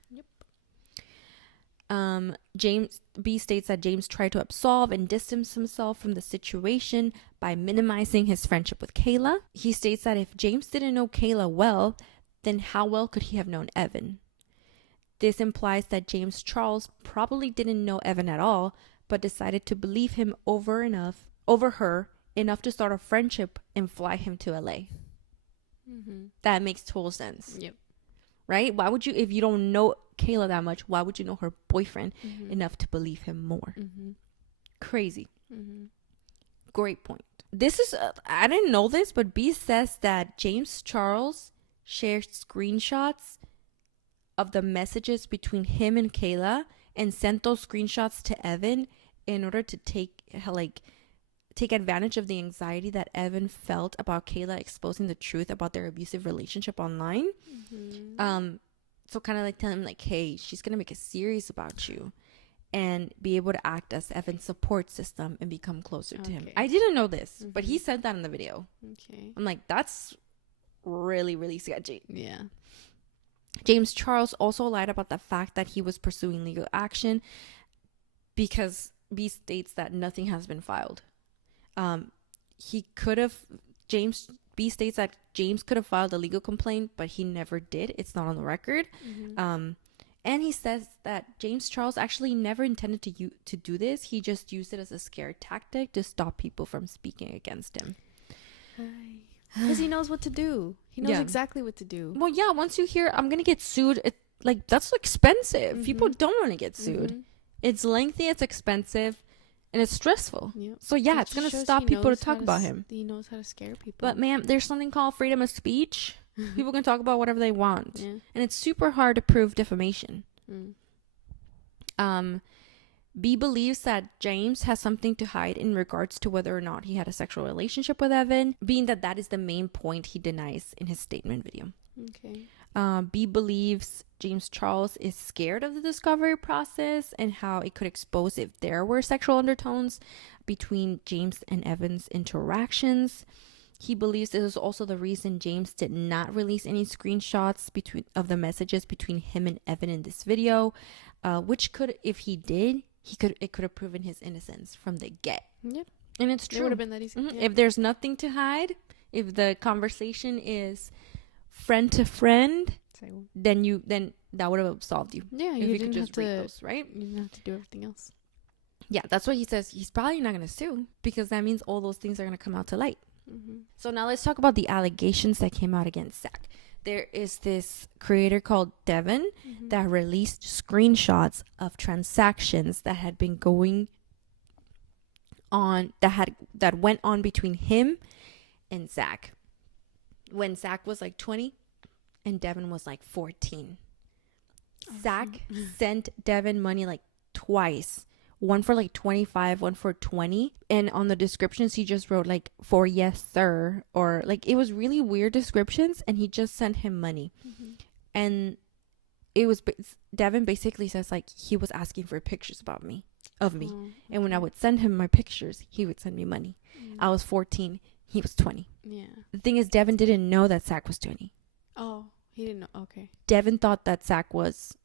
James B states that James tried to absolve and distance himself from the situation by minimizing his friendship with Kayla. He states that if James didn't know Kayla well, then how well could he have known Evan? This implies that James Charles probably didn't know Evan at all, but decided to believe him over her enough to start a friendship and fly him to LA. That makes total sense. Yep. Right? Why would you, if you don't know Kayla that much, why would you know her boyfriend enough to believe him more? Crazy. Great point. This is, I didn't know this, but B says that James Charles shared screenshots of the messages between him and Kayla and sent those screenshots to Evan in order to take advantage of the anxiety that Evan felt about Kayla exposing the truth about their abusive relationship online. So kind of like telling him like, hey, she's gonna make a series about you. and be able to act as Evan's support system and become closer to him. Okay. I didn't know this, but he said that in the video. Okay. I'm like, that's really, really sketchy. Yeah. James Charles also lied about the fact that he was pursuing legal action because B states that nothing has been filed. B states that James could have filed a legal complaint, but he never did. It's not on the record. And he says that James Charles actually never intended to do this. He just used it as a scare tactic to stop people from speaking against him. Because he knows what to do. He knows exactly what to do. Well, yeah, once you hear, I'm going to get sued, that's expensive. People don't want to get sued. It's lengthy, it's expensive, and it's stressful. Yep. So, yeah, it's going to stop people to talk about him. He knows how to scare people. But, ma'am, there's something called freedom of speech. People can talk about whatever they want. Yeah. And it's super hard to prove defamation. B believes that James has something to hide in regards to whether or not he had a sexual relationship with Evan, being that is the main point he denies in his statement video. Okay. B believes James Charles is scared of the discovery process and how it could expose if there were sexual undertones between James and Evan's interactions. He believes this is also the reason James did not release any screenshots of the messages between him and Evan in this video, which could, if he did, it could have proven his innocence from the get. Yep. And it's true. It would have been that easy. If there's nothing to hide, if the conversation is friend to friend, then that would have absolved you. Yeah, if you could just read those, right? You didn't have to do everything else. Yeah, that's what he says. He's probably not going to sue because that means all those things are going to come out to light. So now let's talk about the allegations that came out against Zach. There is this creator called Devin that released screenshots of transactions that had been going on, that went on between him and Zach. When Zach was like 20 and Devin was like 14. Zach sent Devin money like twice. One for like 25, one for 20. And on the descriptions, he just wrote like, for yes, sir. Or like, it was really weird descriptions. And he just sent him money. And it was, Devin basically says like, he was asking for pictures of me. And when I would send him my pictures, he would send me money. I was 14. He was 20. Yeah. The thing is, Devin didn't know that Zach was 20. Oh, he didn't know. Okay. Devin thought that Zach was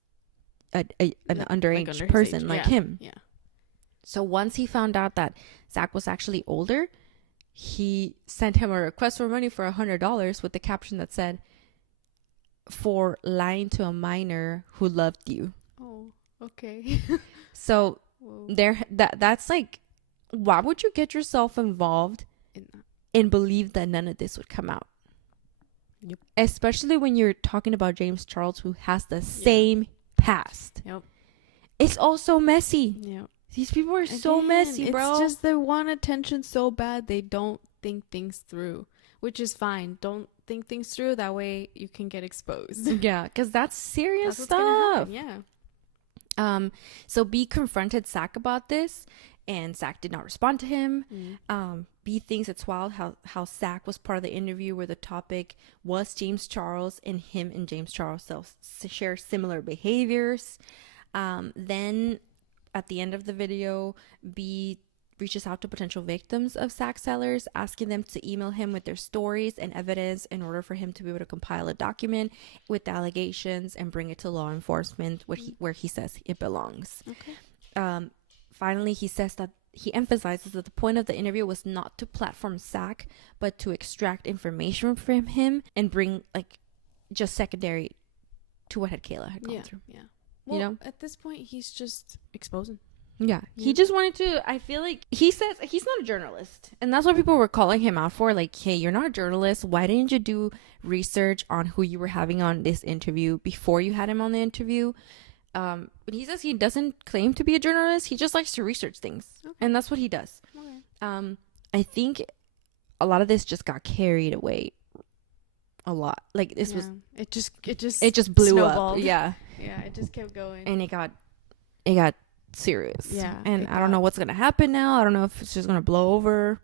an underage person like him. Yeah. So once he found out that Zach was actually older, he sent him a request for money for $100 with the caption that said, "For lying to a minor who loved you." Oh, okay. So that's like, why would you get yourself involved and believe that none of this would come out? Yep. Especially when you're talking about James Charles, who has the same past. Yep. It's all so messy. Yep. These people are so messy, bro. It's just they want attention so bad they don't think things through, which is fine. Don't think things through. That way you can get exposed. Yeah, because that's serious stuff. Yeah. So B confronted Zach about this, and Zach did not respond to him. B thinks it's wild how Zach was part of the interview where the topic was James Charles, and him and James Charles share similar behaviors. Then at the end of the video, B reaches out to potential victims of sack sellers, asking them to email him with their stories and evidence in order for him to be able to compile a document with the allegations and bring it to law enforcement where he says it belongs. Okay. Finally, he says that he emphasizes that the point of the interview was not to platform Zach, but to extract information from him and bring like just secondary to what Kayla had gone through. Yeah. Well, at this point, he's just exposing. Yeah. He just wanted to, I feel like, he says he's not a journalist. And that's what people were calling him out for. Like, hey, you're not a journalist. Why didn't you do research on who you were having on this interview before you had him on the interview? But he says he doesn't claim to be a journalist. He just likes to research things. Okay. And that's what he does. Okay. I think a lot of this just got carried away a lot. Like, this was... It just blew snowballed. up. Yeah. Yeah, it just kept going. And it got serious. Yeah. And I don't know what's gonna happen now. I don't know if it's just gonna blow over.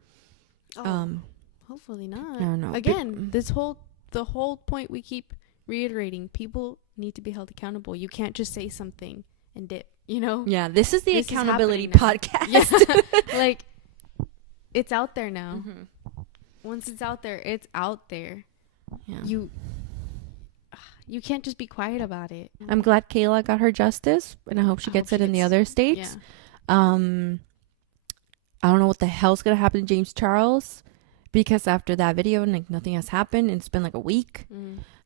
Hopefully not. I don't know. Again, the whole point we keep reiterating, people need to be held accountable. You can't just say something and dip, you know? Yeah, this is the This is accountability happening podcast. Yeah. Like, it's out there now. Mhm. Once it's out there, it's out there. Yeah. You can't just be quiet about it. I'm glad Kayla got her justice, and I hope she gets it in the other states. Yeah. I don't know what the hell's gonna happen to James Charles, because after that video, like, nothing has happened, and it's been like a week.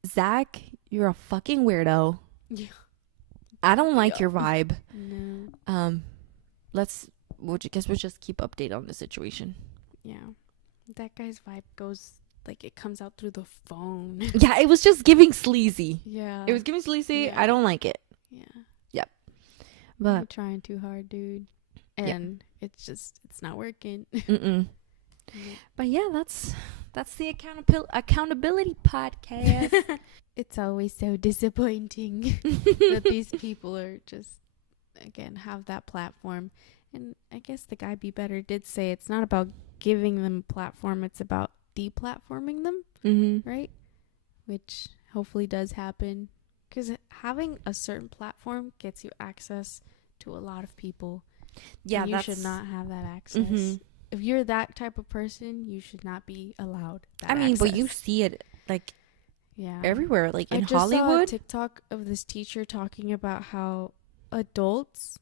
Zach, you're a fucking weirdo. Yeah. I don't like your vibe. No. We'll just keep update on the situation. Yeah. That guy's vibe goes, like, it comes out through the phone. Yeah, it was just giving sleazy. Yeah. It was giving sleazy. Yeah. I don't like it. Yeah. Yep. You're But trying too hard, dude. And it's not working. mm-mm. Yeah. But yeah, that's the accountability podcast. It's always so disappointing that these people are just, again, have that platform. And I guess the guy Be Better did say it's not about giving them a platform, it's about deplatforming them, Mm-hmm. right? Which hopefully does happen. Because having a certain platform gets you access to a lot of people. Yeah, and you should not have that access. Mm-hmm. If you're that type of person, you should not be allowed that I mean, access. but you see it like Yeah. everywhere, like in I just saw a Hollywood. TikTok of this teacher talking about how adults,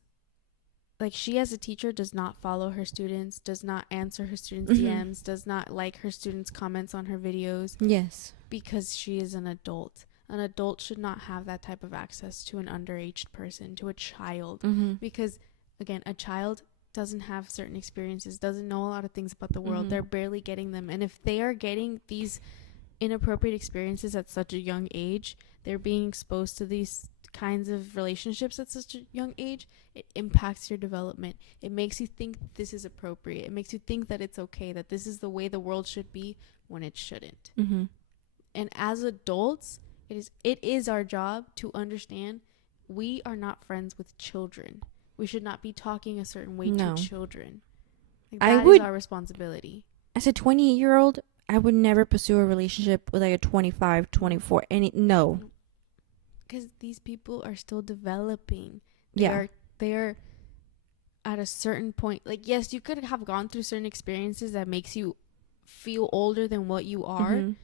like, she as a teacher does not follow her students, does not answer her students' Mhm. DMs, does not like her students' comments on her videos Yes. because she is an adult. An adult should not have that type of access to an underage person, to a child. Mm-hmm. Because, again, a child doesn't have certain experiences, doesn't know a lot of things about the world. Mhm. They're barely getting them. And if they are getting these inappropriate experiences at such a young age, they're being exposed to these kinds of relationships at such a young age, it impacts your development. It makes you think this is appropriate. It makes you think that it's okay, that this is the way the world should be, when it shouldn't. Mm-hmm. And as adults, it is our job to understand we are not friends with children. We should not be talking a certain way No. to children. Like, I that would- is our responsibility. As a 28-year-old, I would never pursue a relationship with like a 25, 24. No. Because these people are still developing. Yeah. They're at a certain point. Like, yes, you could have gone through certain experiences that makes you feel older than what you are, Mhm.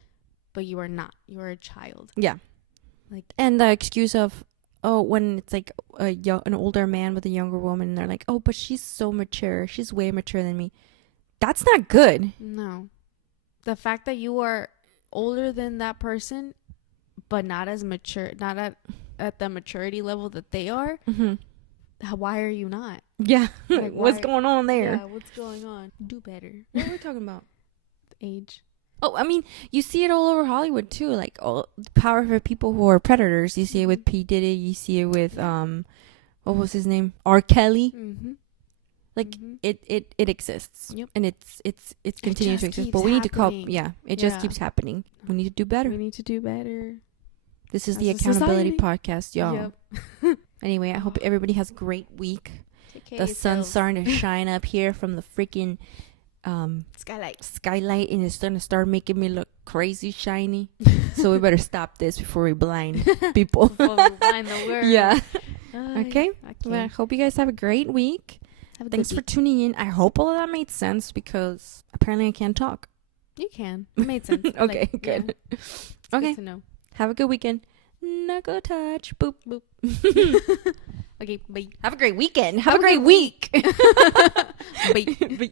but you are not. You are a child. Yeah. Like, And the excuse of, when it's like an older man with a younger woman, and they're like, oh, but she's so mature. She's way mature than me. That's not good. no. The fact that you are older than that person, but not as mature, not at the maturity level that they are, Mm-hmm. why are you not? Yeah. Like, What's why- going on there? Yeah, what's going on? Do better. What are we talking about? Age. Oh, I mean, you see it all over Hollywood too. Like, all the power for people who are predators. You see it with P. Diddy. You see it with what was his name? R. Kelly. Mm-hmm. Like, it exists. Yep. And it's continuing just to exist. keeps But we need to happening. it just Yeah. keeps happening. We need to do better. We need to do better. This is as the a accountability society. podcast, y'all. Yep. Anyway, I hope everybody has a great week. Take care The of sun's yourselves. starting to shine up here from the freaking Skylight. skylight, and it's starting to start making me look crazy shiny. So we better stop this before we blind people. Before we blind the world. Yeah. Ay, Okay. Well, I hope you guys have a great week. Have a Thanks good for week. tuning in. I hope all of that made sense, because apparently I can't talk. You can. It made sense. Okay, Like, good. yeah. It's Okay. good to know. Have a good weekend. Knuckle touch. Boop, boop. Okay, bye. Have a great weekend. Have a great week. Bye. Bye.